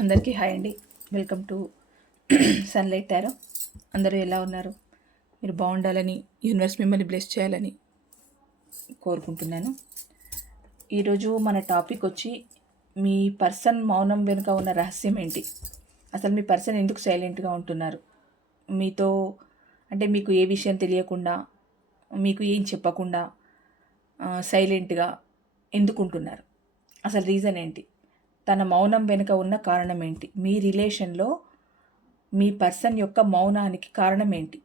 అందరికీ హాయ్ అండి. Welcome to sunlight tarot. అందరూ ఎలా ఉన్నారు? మీరు బాగుండాలని, యూనివర్స్ మిమ్మల్ని బ్లెస్ చేయాలని కోరుకుంటున్నాను. ఈరోజు మన టాపిక్ వచ్చి మీ పర్సన్ మౌనం వెనుక ఉన్న రహస్యం ఏంటి? అసలు మీ పర్సన్ ఎందుకు సైలెంట్గా ఉంటున్నారు? మీతో అంటే మీకు ఏ విషయం తెలియకుండా, మీకు ఏం చెప్పకుండా సైలెంట్గా ఎందుకు ఉంటున్నారు? అసలు రీజన్ ఏంటి? తన మౌనం వెనుక ఉన్న కారణం ఏంటి? మీ రిలేషన్లో మీ పర్సన్ యొక్క మౌనానికి కారణం ఏంటి?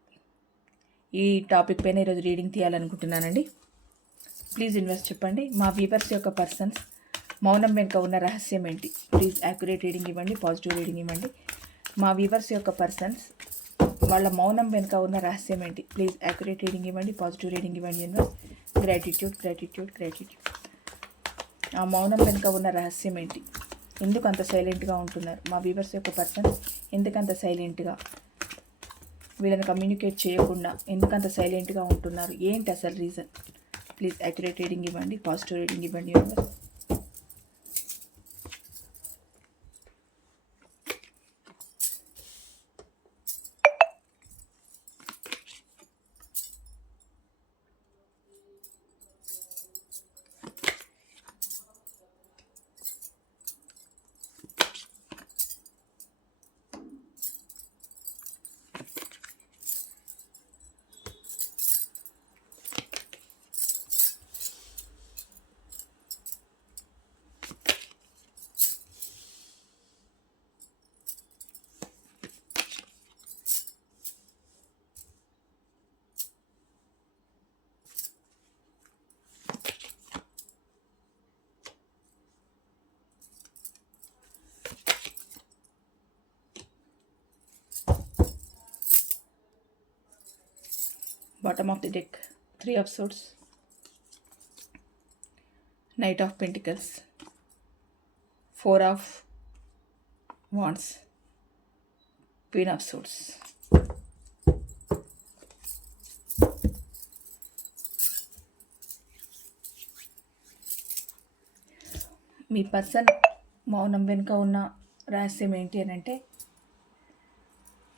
ఈ టాపిక్ పైన ఈరోజు రీడింగ్ తీయాలనుకుంటున్నానండి. ప్లీజ్ ఇన్వెస్ట్ చెప్పండి. మా వ్యూవర్స్ యొక్క పర్సన్స్ మౌనం వెనుక ఉన్న రహస్యం ఏంటి? ప్లీజ్ యాక్యురేట్ రీడింగ్ ఇవ్వండి, పాజిటివ్ రీడింగ్ ఇవ్వండి. మా వ్యూవర్స్ యొక్క పర్సన్స్ వాళ్ళ మౌనం వెనుక ఉన్న రహస్యం ఏంటి? ప్లీజ్ యాక్యురేట్ రీడింగ్ ఇవ్వండి, పాజిటివ్ రీడింగ్ ఇవ్వండి. Invest gratitude gratitude gratitude. ఆ మౌనం వెనుక ఉన్న రహస్యం ఏంటి? ఎందుకు అంత సైలెంట్గా ఉంటున్నారు? మా వ్యూవర్స్ యొక్క పర్సన్ ఎందుకంత సైలెంట్గా, వీళ్ళని కమ్యూనికేట్ చేయకుండా ఎందుకంత సైలెంట్గా ఉంటున్నారు? ఏంటి అసలు రీజన్? ప్లీజ్ యాక్యురేట్ రీడింగ్ ఇవ్వండి, పాజిటివ్ రీడింగ్ ఇవ్వండి. Universe bottom of the deck, 3 of Swords, Knight of Pentacles, 4 of Wands, Queen of Swords. Me person మౌనం వెనుక ఉన్న రహస్యం ఏంటి అని అంటే,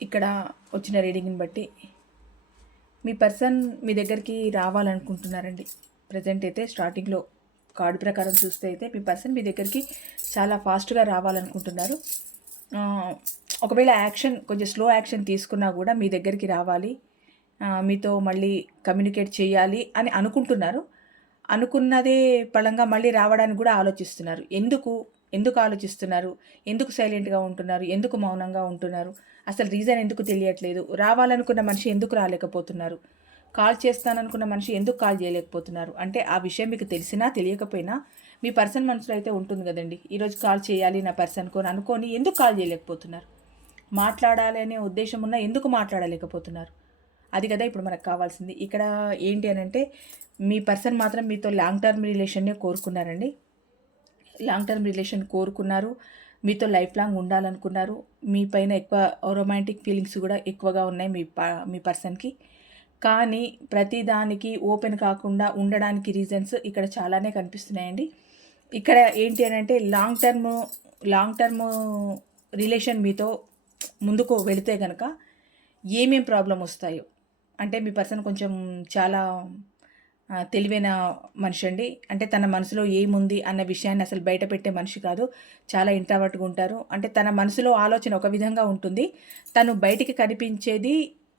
ఇక్కడ వచ్చిన రీడింగ్ని బట్టి మీ పర్సన్ మీ దగ్గరికి రావాలనుకుంటున్నారండి. ప్రజెంట్ అయితే స్టార్టింగ్లో కార్డు ప్రకారం చూస్తే అయితే మీ పర్సన్ మీ దగ్గరికి చాలా ఫాస్ట్గా రావాలనుకుంటున్నారు. ఒకవేళ యాక్షన్ కొంచెం స్లో యాక్షన్ తీసుకున్నా కూడా మీ దగ్గరికి రావాలి, మీతో మళ్ళీ కమ్యూనికేట్ చేయాలి అని అనుకుంటున్నారు. అనుకున్నదే పళంగా మళ్ళీ రావడానికి కూడా ఆలోచిస్తున్నారు. ఎందుకు ఆలోచిస్తున్నారు? ఎందుకు సైలెంట్గా ఉంటున్నారు? ఎందుకు మౌనంగా ఉంటున్నారు? అసలు రీజన్ ఎందుకు తెలియట్లేదు? రావాలనుకున్న మనిషి ఎందుకు రాలేకపోతున్నారు? కాల్ చేస్తాననుకున్న మనిషి ఎందుకు కాల్ చేయలేకపోతున్నారు? అంటే ఆ విషయం మీకు తెలిసినా తెలియకపోయినా మీ పర్సన్ మనసులో అయితే ఉంటుంది కదండి. ఈరోజు కాల్ చేయాలి నా పర్సన్కు అనుకొని ఎందుకు కాల్ చేయలేకపోతున్నారు? మాట్లాడాలి అనే ఉద్దేశం ఉన్నా ఎందుకు మాట్లాడలేకపోతున్నారు? అది కదా ఇప్పుడు మనకు కావాల్సింది. ఇక్కడ ఏంటి అని అంటే, మీ పర్సన్ మాత్రం మీతో లాంగ్ టర్మ్ రిలేషన్నే కోరుకున్నారండి. లాంగ్ టర్మ్ రిలేషన్ కోరుకున్నారు, మీతో లైఫ్ లాంగ్ ఉండాలనుకున్నారు. మీ పైన ఎక్కువ రొమాంటిక్ ఫీలింగ్స్ కూడా ఎక్కువగా ఉన్నాయి మీ పర్సన్కి. కానీ ప్రతిదానికి ఓపెన్ కాకుండా ఉండడానికి రీజన్స్ ఇక్కడ చాలానే కనిపిస్తున్నాయండి. ఇక్కడ ఏంటి అని అంటే, లాంగ్ టర్మ్ రిలేషన్ మీతో ముందుకు వెళితే కనుక ఏమేం ప్రాబ్లం వస్తాయో, అంటే మీ పర్సన్ కొంచెం చాలా తెలివైన మనిషి అండి. అంటే తన మనసులో ఏముంది అన్న విషయాన్ని అసలు బయట పెట్టే మనిషి కాదు. చాలా ఇంట్రావర్ట్గా ఉంటారు. అంటే తన మనసులో ఆలోచన ఒక విధంగా ఉంటుంది, తను బయటికి కనిపించేది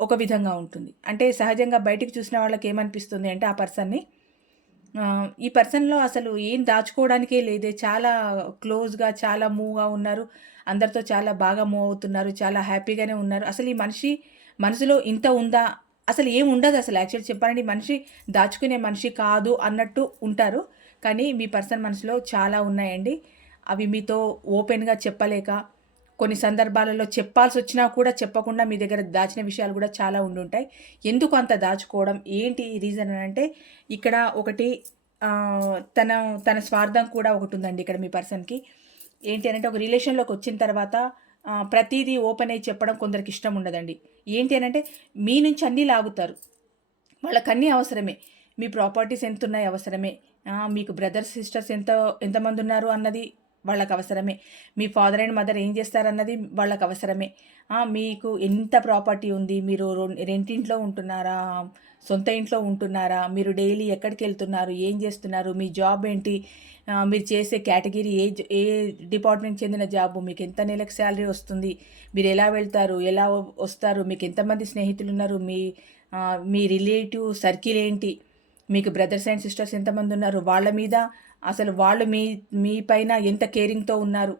ఒక విధంగా ఉంటుంది. అంటే సహజంగా బయటికి చూసిన వాళ్ళకి ఏమనిపిస్తుంది అంటే ఆ పర్సన్ని, ఈ పర్సన్లో అసలు ఏం దాచుకోవడానికే లేదే, చాలా క్లోజ్గా చాలా మూవ్గా ఉన్నారు, అందరితో చాలా బాగా మూవ్ అవుతున్నారు, చాలా హ్యాపీగానే ఉన్నారు. అసలు ఈ మనిషి మనసులో ఇంత ఉందా? అసలు ఏం ఉండదు. అసలు యాక్చువల్లీ చెప్పాలంటే మనిషి దాచుకునే మనిషి కాదు అన్నట్టు ఉంటారు. కానీ మీ పర్సన్ మనసులో చాలా ఉన్నాయండి. అవి మీతో ఓపెన్గా చెప్పలేక, కొన్ని సందర్భాలలో చెప్పాల్సి వచ్చినా కూడా చెప్పకుండా మీ దగ్గర దాచిన విషయాలు కూడా చాలా ఉండుంటాయి. ఎందుకు అంత దాచుకోవడం? ఏంటి రీజన్ అని అంటే, ఇక్కడ ఒకటి తన తన స్వార్థం కూడా ఒకటి ఉందండి ఇక్కడ మీ పర్సన్కి. ఏంటి అంటే, ఒక రిలేషన్లోకి వచ్చిన తర్వాత ప్రతిదీ ఓపెన్ అయ్యి చెప్పడం కొందరికి ఇష్టం ఉండదండి. ఏంటి అని అంటే, మీ నుంచి అన్నీ లాగుతారు. వాళ్ళకన్నీ అవసరమే. మీ ప్రాపర్టీస్ ఎంతున్నాయి అవసరమే. మీకు బ్రదర్స్ సిస్టర్స్ ఎంతమంది ఉన్నారు అన్నది వాళ్ళకి అవసరమే. మీ ఫాదర్ అండ్ మదర్ ఏం చేస్తారన్నది వాళ్ళకి అవసరమే. మీకు ఎంత ప్రాపర్టీ ఉంది, మీరు రెంటింట్లో ఉంటున్నారా, సొంత ఇంట్లో ఉంటున్నారా, మీరు డైలీ ఎక్కడికి వెళ్తున్నారు, ఏం చేస్తున్నారు, మీ జాబ్ ఏంటి, మీరు చేసే కేటగిరీ ఏ డిపార్ట్మెంట్ చెందిన జాబు, మీకు ఎంత నెలకు శాలరీ వస్తుంది, మీరు ఎలా వెళ్తారు, ఎలా వస్తారు, మీకు ఎంతమంది స్నేహితులు ఉన్నారు, మీ రిలేటివ్ సర్కిల్ ఏంటి, మీకు బ్రదర్స్ అండ్ సిస్టర్స్ ఎంతమంది ఉన్నారు, వాళ్ళ మీద అసలు వాళ్ళు మీ పైన ఎంత కేరింగ్తో ఉన్నారు.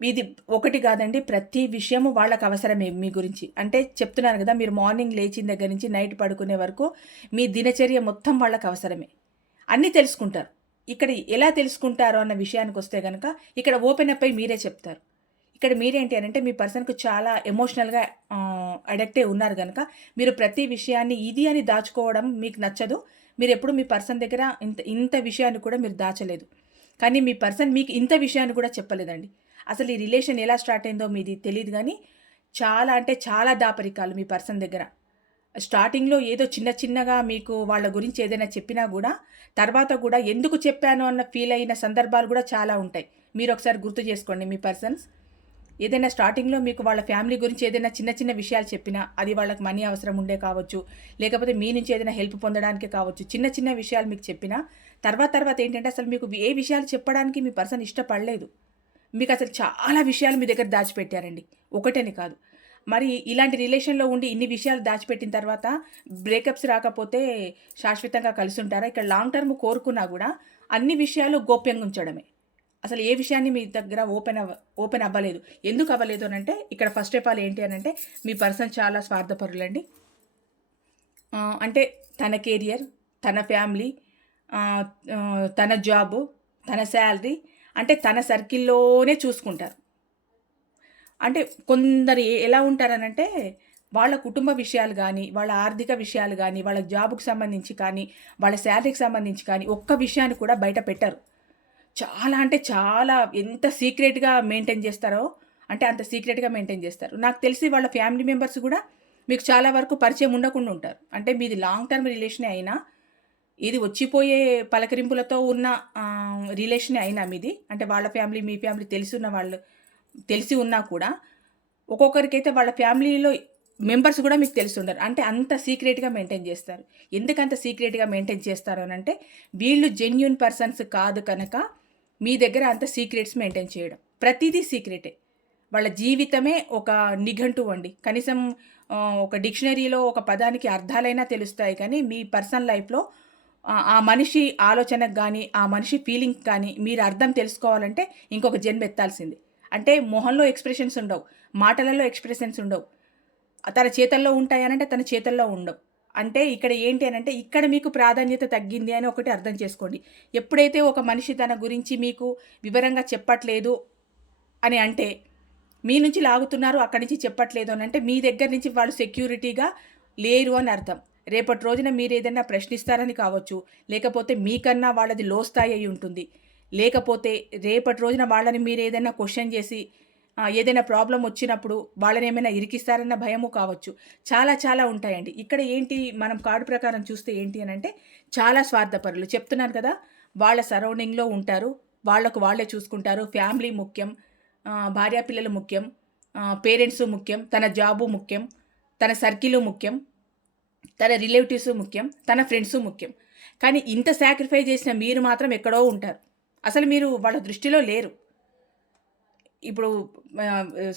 ఇది ఒకటి కాదండి, ప్రతి విషయము వాళ్ళకి అవసరమే మీ గురించి. అంటే చెప్తున్నాను కదా, మీరు మార్నింగ్ లేచిన దగ్గర నుంచి నైట్ పడుకునే వరకు మీ దినచర్య మొత్తం వాళ్ళకి అవసరమే. అన్నీ తెలుసుకుంటారు. ఇక్కడ ఎలా తెలుసుకుంటారో అన్న విషయానికి వస్తే కనుక ఇక్కడ ఓపెన్ అప్ అయి మీరే చెప్తారు. ఇక్కడ మీరేంటి అని అంటే మీ పర్సన్కు చాలా ఎమోషనల్గా అడిక్ట్ అయి ఉన్నారు కనుక మీరు ప్రతి విషయాన్ని ఇది అని దాచుకోవడం మీకు నచ్చదు. మీరు ఎప్పుడు మీ పర్సన్ దగ్గర ఇంత విషయాన్ని కూడా మీరు దాచలేదు. కానీ మీ పర్సన్ మీకు ఇంత విషయాన్ని కూడా చెప్పలేదండి. అసలు ఈ రిలేషన్ ఎలా స్టార్ట్ అయిందో మీది తెలియదు, కానీ చాలా అంటే చాలా దాపరికాలు మీ పర్సన్ దగ్గర. స్టార్టింగ్లో ఏదో చిన్నగా మీకు వాళ్ళ గురించి ఏదైనా చెప్పినా కూడా తర్వాత కూడా ఎందుకు చెప్పాను అన్న ఫీల్ అయిన సందర్భాలు కూడా చాలా ఉంటాయి. మీరు ఒకసారి గుర్తు చేసుకోండి. మీ పర్సన్స్ ఏదైనా స్టార్టింగ్లో మీకు వాళ్ళ ఫ్యామిలీ గురించి ఏదైనా చిన్న విషయాలు చెప్పినా, అది వాళ్ళకి మనీ అవసరం ఉండే కావచ్చు, లేకపోతే మీ నుంచి ఏదైనా హెల్ప్ పొందడానికి కావచ్చు, చిన్న విషయాలు మీకు చెప్పినా తర్వాత ఏంటంటే అసలు మీకు ఏ విషయాలు చెప్పడానికి మీ పర్సన్ ఇష్టపడలేదు. మీకు అసలు చాలా విషయాలు మీ దగ్గర దాచిపెట్టారండి, ఒకటని కాదు. మరి ఇలాంటి రిలేషన్లో ఉండి ఇన్ని విషయాలు దాచిపెట్టిన తర్వాత బ్రేకప్స్ రాకపోతే శాశ్వతంగా కలిసి ఉంటారా? ఇక్కడ లాంగ్ టర్మ్ కోరుకున్నా కూడా అన్ని విషయాలు గోప్యంగా ఉంచడమే. అసలు ఏ విషయాన్ని మీ దగ్గర ఓపెన్ అవ్వలేదు. ఎందుకు అవ్వలేదు అని అంటే ఇక్కడ ఫస్ట్ ఆఫ్ ఆల్ ఏంటి అని అంటే మీ పర్సన్ చాలా స్వార్థపరులండి. అంటే తన కెరియర్, తన ఫ్యామిలీ, తన జాబు, తన శాలరీ, అంటే తన సర్కిల్లోనే చూసుకుంటారు. అంటే కొందరు ఎలా ఉంటారనంటే వాళ్ళ కుటుంబ విషయాలు కానీ, వాళ్ళ ఆర్థిక విషయాలు కానీ, వాళ్ళ జాబుకు సంబంధించి కానీ, వాళ్ళ శాలరీకి సంబంధించి కానీ ఒక్క విషయాన్ని కూడా బయట పెట్టరు. చాలా అంటే చాలా ఎంత సీక్రెట్గా మెయింటైన్ చేస్తారో అంటే అంత సీక్రెట్గా మెయింటైన్ చేస్తారు. నాకు తెలిసి వాళ్ళ ఫ్యామిలీ మెంబర్స్ కూడా మీకు చాలా వరకు పరిచయం ఉండకుండా ఉంటారు. అంటే మీది లాంగ్ టర్మ్ రిలేషనే అయినా, ఇది వచ్చిపోయే పలకరింపులతో ఉన్న రిలేషనే అయినా మీది, అంటే వాళ్ళ ఫ్యామిలీ మీ ఫ్యామిలీ తెలిసి ఉన్నా కూడా ఒక్కొక్కరికైతే వాళ్ళ ఫ్యామిలీలో మెంబర్స్ కూడా మీకు తెలిసి ఉండరు. అంటే అంత సీక్రెట్గా మెయింటైన్ చేస్తారు. ఎందుకంత సీక్రెట్గా మెయింటైన్ చేస్తారు అని అంటే వీళ్ళు జెన్యూన్ పర్సన్స్ కాదు కనుక మీ దగ్గర అంత సీక్రెట్స్ మెయింటైన్ చేయడం. ప్రతిదీ సీక్రెటే. వాళ్ళ జీవితమే ఒక నిఘంటువు అండి. కనీసం ఒక డిక్షనరీలో ఒక పదానికి అర్థాలైనా తెలుస్తాయి, కానీ మీ పర్సనల్ లైఫ్లో ఆ మనిషి ఆలోచనకు కానీ, ఆ మనిషి ఫీలింగ్ కానీ మీరు అర్థం తెలుసుకోవాలంటే ఇంకొక జన్మ ఎత్తాల్సింది. అంటే మొహంలో ఎక్స్ప్రెషన్స్ ఉండవు, మాటలలో ఎక్స్ప్రెషన్స్ ఉండవు, తన చేతల్లో ఉంటాయనంటే తన చేతల్లో ఉండవు. అంటే ఇక్కడ ఏంటి అని అంటే ఇక్కడ మీకు ప్రాధాన్యత తగ్గింది అని ఒకటి అర్థం చేసుకోండి. ఎప్పుడైతే ఒక మనిషి తన గురించి మీకు వివరంగా చెప్పట్లేదు అని అంటే, మీ నుంచి లాగుతున్నారు, అక్కడి నుంచి చెప్పట్లేదు అని అంటే మీ దగ్గర నుంచి వాళ్ళు సెక్యూరిటీగా లేరు అని అర్థం. రేపటి రోజున మీరు ఏదైనా ప్రశ్నిస్తారని కావచ్చు, లేకపోతే మీకన్నా వాళ్ళది లో స్థాయి అయి ఉంటుంది, లేకపోతే రేపటి రోజున వాళ్ళని మీరు ఏదైనా క్వశ్చన్ చేసి ఏదైనా ప్రాబ్లం వచ్చినప్పుడు వాళ్ళని ఏమైనా ఇరికిస్తారన్న భయము కావచ్చు. చాలా ఉంటాయండి. ఇక్కడ ఏంటి మనం కార్డు ప్రకారం చూస్తే ఏంటి అని అంటే చాలా స్వార్థపరులు. చెప్తున్నాను కదా, వాళ్ళ సరౌండింగ్లో ఉంటారు, వాళ్ళకు వాళ్ళే చూసుకుంటారు. ఫ్యామిలీ ముఖ్యం, భార్యాపిల్లలు ముఖ్యం, పేరెంట్స్ ముఖ్యం, తన జాబు ముఖ్యం, తన సర్కిల్ ముఖ్యం, తన రిలేటివ్స్ ముఖ్యం, తన ఫ్రెండ్స్ ముఖ్యం. కానీ ఇంత సాక్రిఫైస్ చేసిన మీరు మాత్రం ఎక్కడో ఉంటారు. అసలు మీరు వాళ్ళ దృష్టిలో లేరు. ఇప్పుడు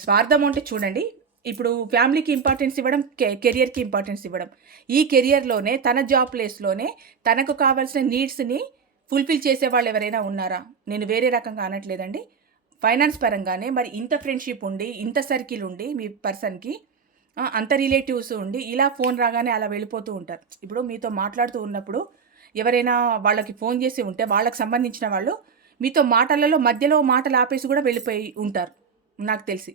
స్వార్థం అంటే చూడండి, ఇప్పుడు ఫ్యామిలీకి ఇంపార్టెన్స్ ఇవ్వడం, కెరియర్కి ఇంపార్టెన్స్ ఇవ్వడం. ఈ కెరియర్లోనే తన జాబ్ ప్లేస్లోనే తనకు కావాల్సిన నీడ్స్ని ఫుల్ఫిల్ చేసే వాళ్ళు ఎవరైనా ఉన్నారా? నేను వేరే రకంగా అనట్లేదండి, ఫైనాన్స్ పరంగానే. మరి ఇంత ఫ్రెండ్షిప్ ఉండి, ఇంత సర్కిల్ ఉండి, మీ పర్సన్కి అంత రిలేటివ్స్ ఉండి ఇలా ఫోన్ రాగానే అలా వెళ్ళిపోతూ ఉంటారు. ఇప్పుడు మీతో మాట్లాడుతూ ఉన్నప్పుడు ఎవరైనా వాళ్ళకి ఫోన్ చేసి ఉంటే వాళ్ళకి సంబంధించిన వాళ్ళు మీతో మాటలలో మధ్యలో మాటలు ఆపేసి కూడా వెళ్ళిపోయి ఉంటారు నాకు తెలిసి.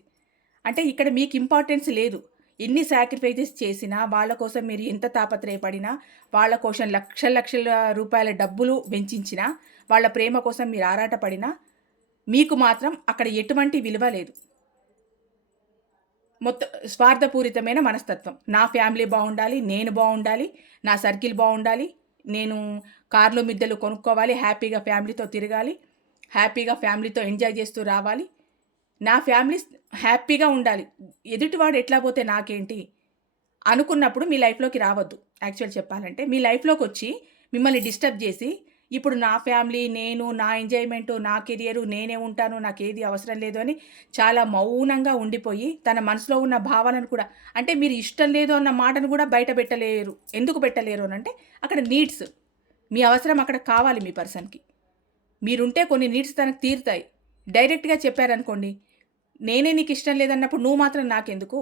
అంటే ఇక్కడ మీకు ఇంపార్టెన్స్ లేదు. ఎన్ని సాక్రిఫైజెస్ చేసినా, వాళ్ళ కోసం మీరు ఎంత తాపత్రయపడినా, వాళ్ళ కోసం లక్షల రూపాయల డబ్బులు వెచ్చించినా, వాళ్ళ ప్రేమ కోసం మీరు ఆరాటపడినా మీకు మాత్రం అక్కడ ఎటువంటి విలువ లేదు. మొత్తం స్వార్థపూరితమైన మనస్తత్వం. నా ఫ్యామిలీ బాగుండాలి, నేను బాగుండాలి, నా సర్కిల్ బాగుండాలి, నేను కార్లు మిద్దెలు కొనుక్కోవాలి, హ్యాపీగా ఫ్యామిలీతో తిరగాలి, హ్యాపీగా ఫ్యామిలీతో ఎంజాయ్ చేస్తూ రావాలి. నా ఫ్యామిలీ హ్యాపీగా ఉండాలి. ఎదుటివాడు ఎట్లా పోతే నాకేంటి అనుకున్నప్పుడు మీ లైఫ్‌లోకి రావద్దు. యాక్చువల్ చెప్పాలంటే మీ లైఫ్‌లోకొచ్చి మిమ్మల్ని డిస్టర్బ్ చేసి, ఇప్పుడు నా ఫ్యామిలీ, నేను, నా ఎంజాయ్‌మెంటు, నా కెరియరు, నేనే ఉంటాను, నాకేది అవసరం లేదు అని చాలా మౌనంగా ఉండిపోయి, తన మనసులో ఉన్న భావాలను కూడా అంటే మీరు ఇష్టం లేదు అన్న మాటను కూడా బయట పెట్టలేరు. ఎందుకు పెట్టలేరు అనంటే అక్కడ నీడ్స్. మీ అవసరం అక్కడ కావాలి మీ పర్సన్‌కి. మీరుంటే కొన్ని నీడ్స్ తనకు తీరుతాయి. డైరెక్ట్‌గా చెప్పారనుకోండి, నేనే నీకిష్టం లేదన్నప్పుడు నువ్వు మాత్రం నాకెందుకు?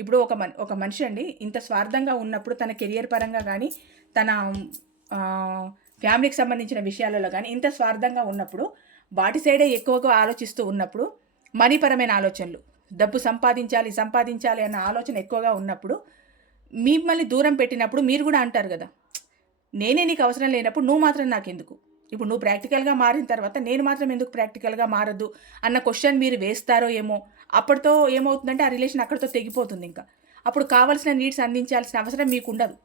ఇప్పుడు ఒక మనిషి అండి ఇంత స్వార్థంగా ఉన్నప్పుడు తన కెరియర్ పరంగా గానీ, తన ఫ్యామిలీకి సంబంధించిన విషయాలలో గానీ, ఇంత స్వార్థంగా ఉన్నప్పుడు, వాటి సైడే ఎక్కువగా ఆలోచిస్తూ ఉన్నప్పుడు, మనీపరమైన ఆలోచనలు, డబ్బు సంపాదించాలి, సంపాదించాలి అన్న ఆలోచన ఎక్కువగా ఉన్నప్పుడు, మిమ్మల్ని దూరం పెట్టినప్పుడు మీరు గూడా అంటారు గదా! నేనే నీకు అవసరం లేనప్పుడు నువ్వు మాత్రం నాకెందుకు? ఇప్పుడు నువ్వు ప్రాక్టికల్‌గా మారిన తర్వాత నేను మాత్రం ఎందుకు ప్రాక్టికల్‌గా మారొద్దు అన్న క్వెషన్ మీరు వేస్తారో ఏమో! అప్పటితో ఏమవుతుందంటే ఆ రిలేషన్ అక్కడితో తెగిపోతుందింక. అప్పుడు కావాల్సిన నీడ్స్ అందించాల్సిన అవసరం మీకుండదు.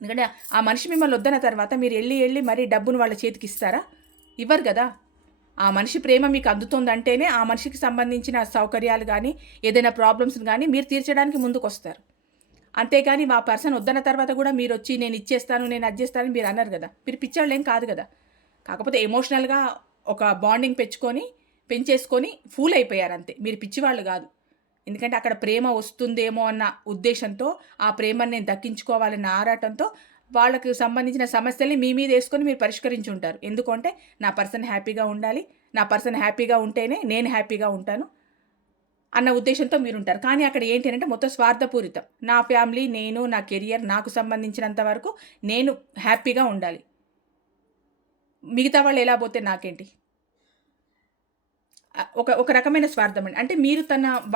ఎందుకంటే ఆ మనిషి మిమ్మల్ని వద్దన్న తర్వాత మీరు ఎళ్లి మరీ డబ్బును వాళ్ళ చేతికిస్తారా? ఇవ్వరు గదా! ఆ మనిషి ప్రేమ మీకు అందుతుందంటేనే ఆ మనిషికి సంబంధించిన సౌకర్యాలు గానీ, ఏదైనా ప్రాబ్లమ్స్‌ని గానీ మీరు తీర్చడానికి ముందుకొస్తారు. అంతేగాని మా పర్సన్ వద్దన్న తర్వాత గూడా మీరొచ్చి నేనిచ్చేస్తాను, నేను అది జేస్తానని మీరు అనరు గదా! మీరు పిచ్చోళ్ళేం కాదు గదా! కాకపోతే ఎమోషనల్‌గా ఒక బాండింగ్ పెంచేసుకొని ఫూల్ అయిపోయారంతే. మీరు పిచ్చివాళ్ళు గాదు. ఎందుకంటే అక్కడ ప్రేమ వస్తుందేమో అన్న ఉద్దేశంతో, ఆ ప్రేమని నేను దక్కించుకోవాలన్న ఆరాటంతో, వాళ్ళకి సంబంధించిన సమస్యల్ని మీ మీదేసుకొని మీరు పరిష్కరించుంటారు. ఎందుకంటే నా పర్సన్ హ్యాపీగా ఉండాలి. నా పర్సన్ హ్యాపీగా ఉంటేనే నేను హ్యాపీగా ఉంటాను అన్న ఉద్దేశంతో మీరుంటారు. కానీ అక్కడ ఏంటి అనంటే మొత్తం స్వార్థపూరితం. నా ఫ్యామిలీ, నేను, నా కెరియర్ నాకు సంబంధించినంత వరకు నేను హ్యాపీగా ఉండాలి. మిగతా వాళ్ళు ఎలా పోతే నాకేంటి? ఒక రకమైన స్వార్థం అండి. అంటే మీరు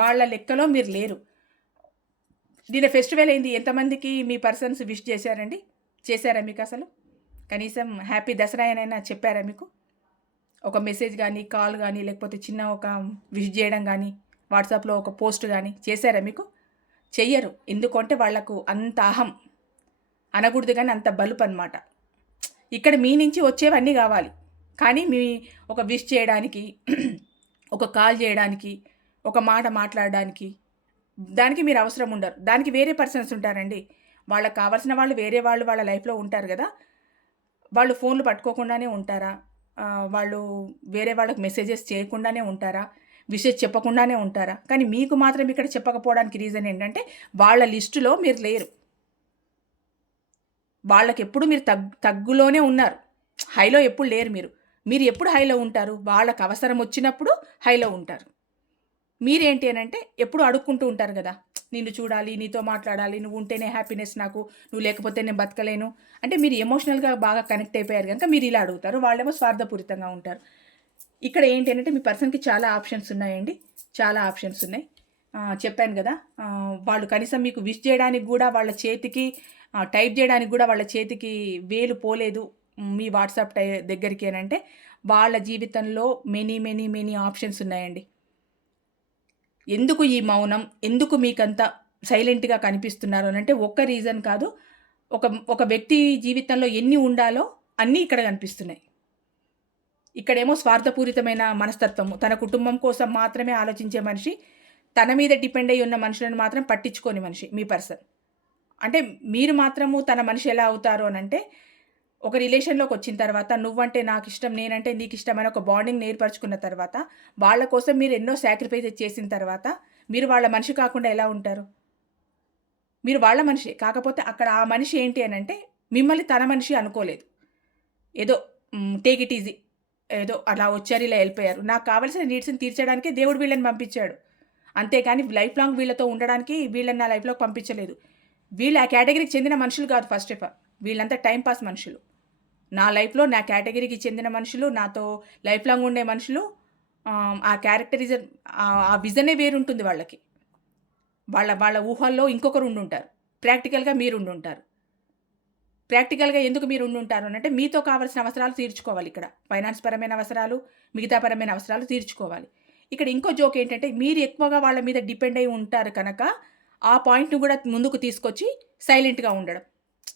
వాళ్ళ లెక్కలో మీరు లేరు. నిన్న ఫెస్టివల్ అయింది. ఎంతమందికి మీ పర్సన్స్ విష్ చేశారండి? చేశారా మీకసలు? కనీసం హ్యాపీ దసరా అనైనా చెప్పారా మీకు? ఒక మెసేజ్ గానీ, కాల్ గానీ, లేకపోతే చిన్న ఒక విష్ జేయడం గానీ, వాట్సాప్‌లో ఒక పోస్ట్ గానీ చేశారా మీకు? చెయ్యరు. ఎందుకంటే వాళ్ళకు అంత అహం. అనకూడదు గానీ అంత బలుపనమాట. ఇక్కడ మీ నుంచి వచ్చేవన్నీ గావాలి. కానీ ఒక విష్ చేయడానికి, ఒక కాల్ జేయడానికి, ఒక మాట మాట్లాడడానికి, దానికి మీరు అవసరం ఉండరు. దానికి వేరే పర్సన్స్ ఉంటారండి. వాళ్ళకి కావాల్సిన వాళ్ళు వేరే వాళ్ళు వాళ్ళ లైఫ్‌లో ఉంటారు గదా! వాళ్ళు ఫోన్‌లు పట్టుకోకుండానే ఉంటారా? వాళ్ళు వేరే వాళ్ళకి మెసేజెస్ చేయకుండానే ఉంటారా? విషెస్ చెప్పకుండానే ఉంటారా? కానీ మీకు మాత్రం ఇక్కడ చెప్పకపోవడానికి రీజన్ ఏంటంటే, వాళ్ళ లిస్టులో మీరు లేరు. వాళ్ళకెప్పుడు మీరు తగ్గులోనే ఉన్నారు. హైలో ఎప్పుడు లేరు మీరు. మీరు ఎప్పుడు హైలో ఉంటారు? వాళ్ళకి అవసరం వచ్చినప్పుడు హైలో ఉంటారు. మీరేంటి అనంటే ఎప్పుడు అడుక్కుంటూ ఉంటారు గదా! నిన్ను చూడాలి, నీతో మాట్లాడాలి, నువ్వు ఉంటేనే హ్యాపీనెస్ నాకు, నువ్వు లేకపోతే నేను బతకలేను. అంటే మీరు ఎమోషనల్‌గా బాగా కనెక్ట్ అయిపోయారు గనుక మీరు ఇలా అడుగుతారు. వాళ్ళేమో స్వార్థపూరితంగా ఉంటారు. ఇక్కడ ఏంటి అనంటే మీ పర్సన్‌కి చాలా ఆప్షన్స్ ఉన్నాయండి. చాలా ఆప్షన్స్ ఉన్నాయి. చెప్పాను గదా! వాళ్ళు కనీసం మీకు విష్ జేయడానికి గూడా వాళ్ళ చేతికి టైప్ జేయడానికి గూడా వాళ్ళ చేతికి వేలు పోలేదు. మీ వాట్సాప్ దగ్గరికి అనంటే వాళ్ళ జీవితంలో మెనీ ఆప్షన్స్ ఉన్నాయండి. ఎందుకు ఈ మౌనం? ఎందుకు మీకంత సైలెంట్‌గా కనిపిస్తున్నారు అనంటే ఒక్క రీజన్ కాదు. ఒక ఒక వ్యక్తి జీవితంలో ఎన్ని ఉండాలో అన్నీ ఇక్కడ కనిపిస్తున్నాయి. ఇక్కడేమో స్వార్థపూరితమైన మనస్తత్వము. తన కుటుంబం కోసం మాత్రమే ఆలోచించే మనిషి. తన మీద డిపెండ్ అయ్యి ఉన్న మనుషులను మాత్రం పట్టించుకోని మనిషి మీ పర్సన్. అంటే మీరు మాత్రము తన మనిషి ఎలా అవుతారు అనంటే, ఒక రిలేషన్‌లోకొచ్చిన తర్వాత నువ్వంటే నాకిష్టం, నేనంటే నీకిష్టం అని ఒక బాండింగ్‌ని ఏర్పరచుకున్న తర్వాత, వాళ్ళ కోసం మీరు ఎన్నో సాక్రిఫైసెస్ చేసిన తర్వాత, మీరు వాళ్ళ మనిషి కాకుండా ఎలా ఉంటారు? మీరు వాళ్ళ మనిషే. కాకపోతే అక్కడ ఆ మనిషి ఏంటి అనంటే, మిమ్మల్ని తన మనిషి అనుకోలేదు. ఏదో టేక్ ఇట్ ఈజీ. ఏదో అలా వచ్చారు, ఇలా ఎళ్ళిపోయారు. నాకు కావాల్సిన నీడ్స్‌ని తీర్చడానికే దేవుడు వీళ్ళని పంపించాడు. అంతేగాని లైఫ్ లాంగ్ వీళ్ళతో ఉండడానికి వీళ్ళని నా లైఫ్‌లోకి పంపించలేదు. వీళ్ళు ఆ కేటగిరీకి చెందిన మనుషులు కాదు ఫస్ట్ ఆఫ్ ఆల్. వీళ్ళంతా టైమ్ పాస్ మనుషులు. నా లైఫ్‌లో నా కేటగిరీకి చెందిన మనుషులు, నాతో లైఫ్ లాంగ్ ఉండే మనుషులు ఆ క్యారెక్టరిజం ఆ విజనే వేరుంటుంది వాళ్ళకి. వాళ్ళ ఊహల్లో ఇంకొకరు ఉండుంటారు. ప్రాక్టికల్‌గా మీరుండుంటారు. ప్రాక్టికల్‌గా ఎందుకు మీరు ఉండుంటారు అనంటే, మీతో కావాల్సిన అవసరాలు తీర్చుకోవాలిక్కడ. ఫైనాన్స్ పరమైన అవసరాలు, మిగతా పరమైన అవసరాలు తీర్చుకోవాలి. ఇక్కడ ఇంకో జోక్ ఏంటంటే, మీరు ఎక్కువగా వాళ్ళ మీద డిపెండ్ అయ్యి ఉంటారు కనుక, ఆ పాయింట్‌ని గూడా ముందుకు తీసుకొచ్చి సైలెంట్‌గా ఉండడం.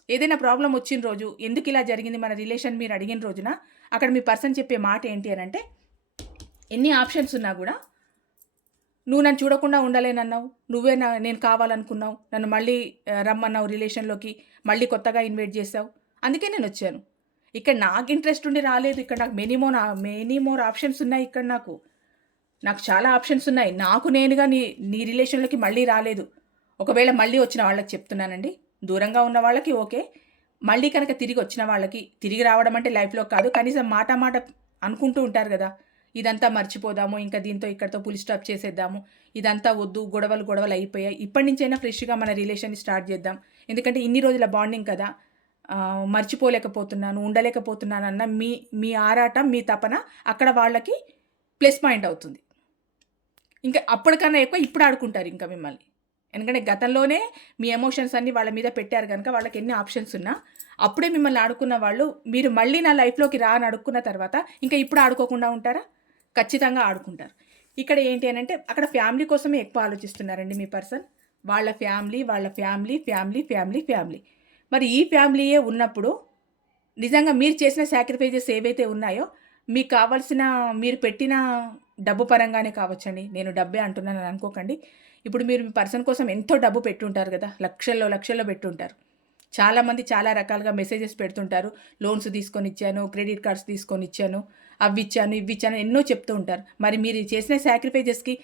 ఏదైనా ప్రాబ్లమ్ వచ్చిన రోజు, ఎందుకిలా జరిగింది మన రిలేషన్ మీరు అడిగిన రోజున, అక్కడ మీ పర్సన్ చెప్పే మాట ఏంటి అని అంటే, ఎన్ని ఆప్షన్స్ ఉన్నా కూడా నువ్వు నన్ను చూడకుండా ఉండలేనన్నావు, నువ్వే నేను కావాలనుకున్నావు, నన్ను మళ్ళీ రమ్మన్నావు రిలేషన్లోకి, మళ్ళీ కొత్తగా ఇన్వైట్ చేసావు, అందుకే నేను వచ్చాను. ఇక్కడ నాకు ఇంట్రెస్ట్ ఉండి రాలేదు, ఇక్కడ నాకు మెనీ మోర్ ఆప్షన్స్ ఉన్నాయి. ఇక్కడ నాకు చాలా ఆప్షన్స్ ఉన్నాయి. నాకు నేనుగా నీ నీ రిలేషన్లోకి మళ్ళీ రాలేదు. ఒకవేళ మళ్ళీ వచ్చిన వాళ్ళకి చెప్తున్నానండి, దూరంగా ఉన్న వాళ్ళకి ఓకే, మళ్ళీ కనుక తిరిగి వచ్చిన వాళ్ళకి, తిరిగి రావడం అంటే లైఫ్లో కాదు, కనీసం మాట అనుకుంటూ ఉంటారు కదా, ఇదంతా మర్చిపోదాము, ఇంకా దీంతో ఇక్కడితో పులి స్టాప్ చేసేద్దాము, ఇదంతా వద్దు, గొడవలు అయిపోయాయి, ఇప్పటి నుంచైనా ఫ్రెష్గా మన రిలేషన్ని స్టార్ట్ చేద్దాం, ఎందుకంటే ఇన్ని రోజుల బాండింగ్ కదా, మర్చిపోలేకపోతున్నాను, ఉండలేకపోతున్నాను అన్న మీ ఆరాటం, మీ తపన అక్కడ వాళ్ళకి ప్లస్ పాయింట్ అవుతుంది. ఇంకా అప్పటికన్నా ఎక్కువ ఇప్పుడు ఆడుకుంటారు ఇంకా మిమ్మల్ని. ఎందుకంటే గతంలోనే మీ ఎమోషన్స్ అన్నీ వాళ్ళ మీద పెట్టారు కనుక వాళ్ళకి ఎన్ని ఆప్షన్స్ ఉన్నా అప్పుడే మిమ్మల్ని ఆడుకున్న వాళ్ళు, మీరు మళ్ళీ నా లైఫ్లోకి రా అని అడుక్కున్న తర్వాత ఇంకా ఇప్పుడు ఆడుకోకుండా ఉంటారా? ఖచ్చితంగా ఆడుకుంటారు. ఇక్కడ ఏంటి అని అంటే, అక్కడ ఫ్యామిలీ కోసమే ఎక్కువ ఆలోచిస్తున్నారండి మీ పర్సన్. వాళ్ళ ఫ్యామిలీ. మరి ఈ ఫ్యామిలీయే ఉన్నప్పుడు నిజంగా మీరు చేసిన సాక్రిఫైజెస్ ఏవైతే ఉన్నాయో, మీకు కావాల్సిన, మీరు పెట్టిన డబ్బు పరంగానే కావచ్చండి, నేను డబ్బే అంటున్నాను అనుకోకండి. ఇప్పుడు మీరు మీ పర్సన్ కోసం ఎంతో డబ్బు పెట్టుంటారు కదా, లక్షల్లో పెట్టుంటారు. చాలామంది చాలా రకాలుగా మెసేజెస్ పెడుతుంటారు, లోన్స్ తీసుకొని ఇచ్చాను, క్రెడిట్ కార్డ్స్ తీసుకొని ఇచ్చాను, అవి ఇచ్చాను ఎన్నో చెప్తూ ఉంటారు. మరి మీరు చేసిన సాక్రిఫైజెస్కి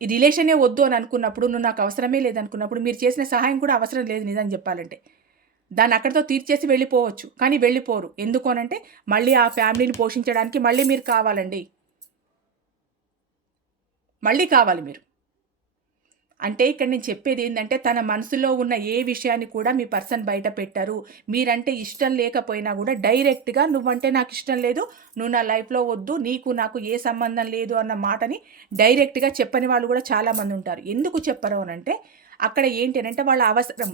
ఈ రిలేషనే వద్దు అని అనుకున్నప్పుడు, నువ్వు నాకు అవసరమే లేదనుకున్నప్పుడు, మీరు చేసిన సహాయం కూడా అవసరం లేదు నిజం చెప్పాలంటే. దాన్ని అక్కడితో తీర్చేసి వెళ్ళిపోవచ్చు, కానీ వెళ్ళిపోరు. ఎందుకు అనంటే మళ్ళీ ఆ ఫ్యామిలీని పోషించడానికి మళ్ళీ మీరు కావాలండి, మళ్ళీ కావాలి మీరు. అంటే ఇక్కడ నేను చెప్పేది ఏంటంటే, తన మనసులో ఉన్న ఏ విషయాన్ని కూడా మీ పర్సన్ బయట పెట్టరు. మీరంటే ఇష్టం లేకపోయినా కూడా డైరెక్ట్గా నువ్వంటే నాకు ఇష్టం లేదు, నువ్వు నా లైఫ్లో వద్దు, నీకు నాకు ఏ సంబంధం లేదు అన్న మాటని డైరెక్ట్గా చెప్పని వాళ్ళు కూడా చాలామంది ఉంటారు. ఎందుకు చెప్పరు అనంటే, అక్కడ ఏంటి అనంటే వాళ్ళ అవసరం,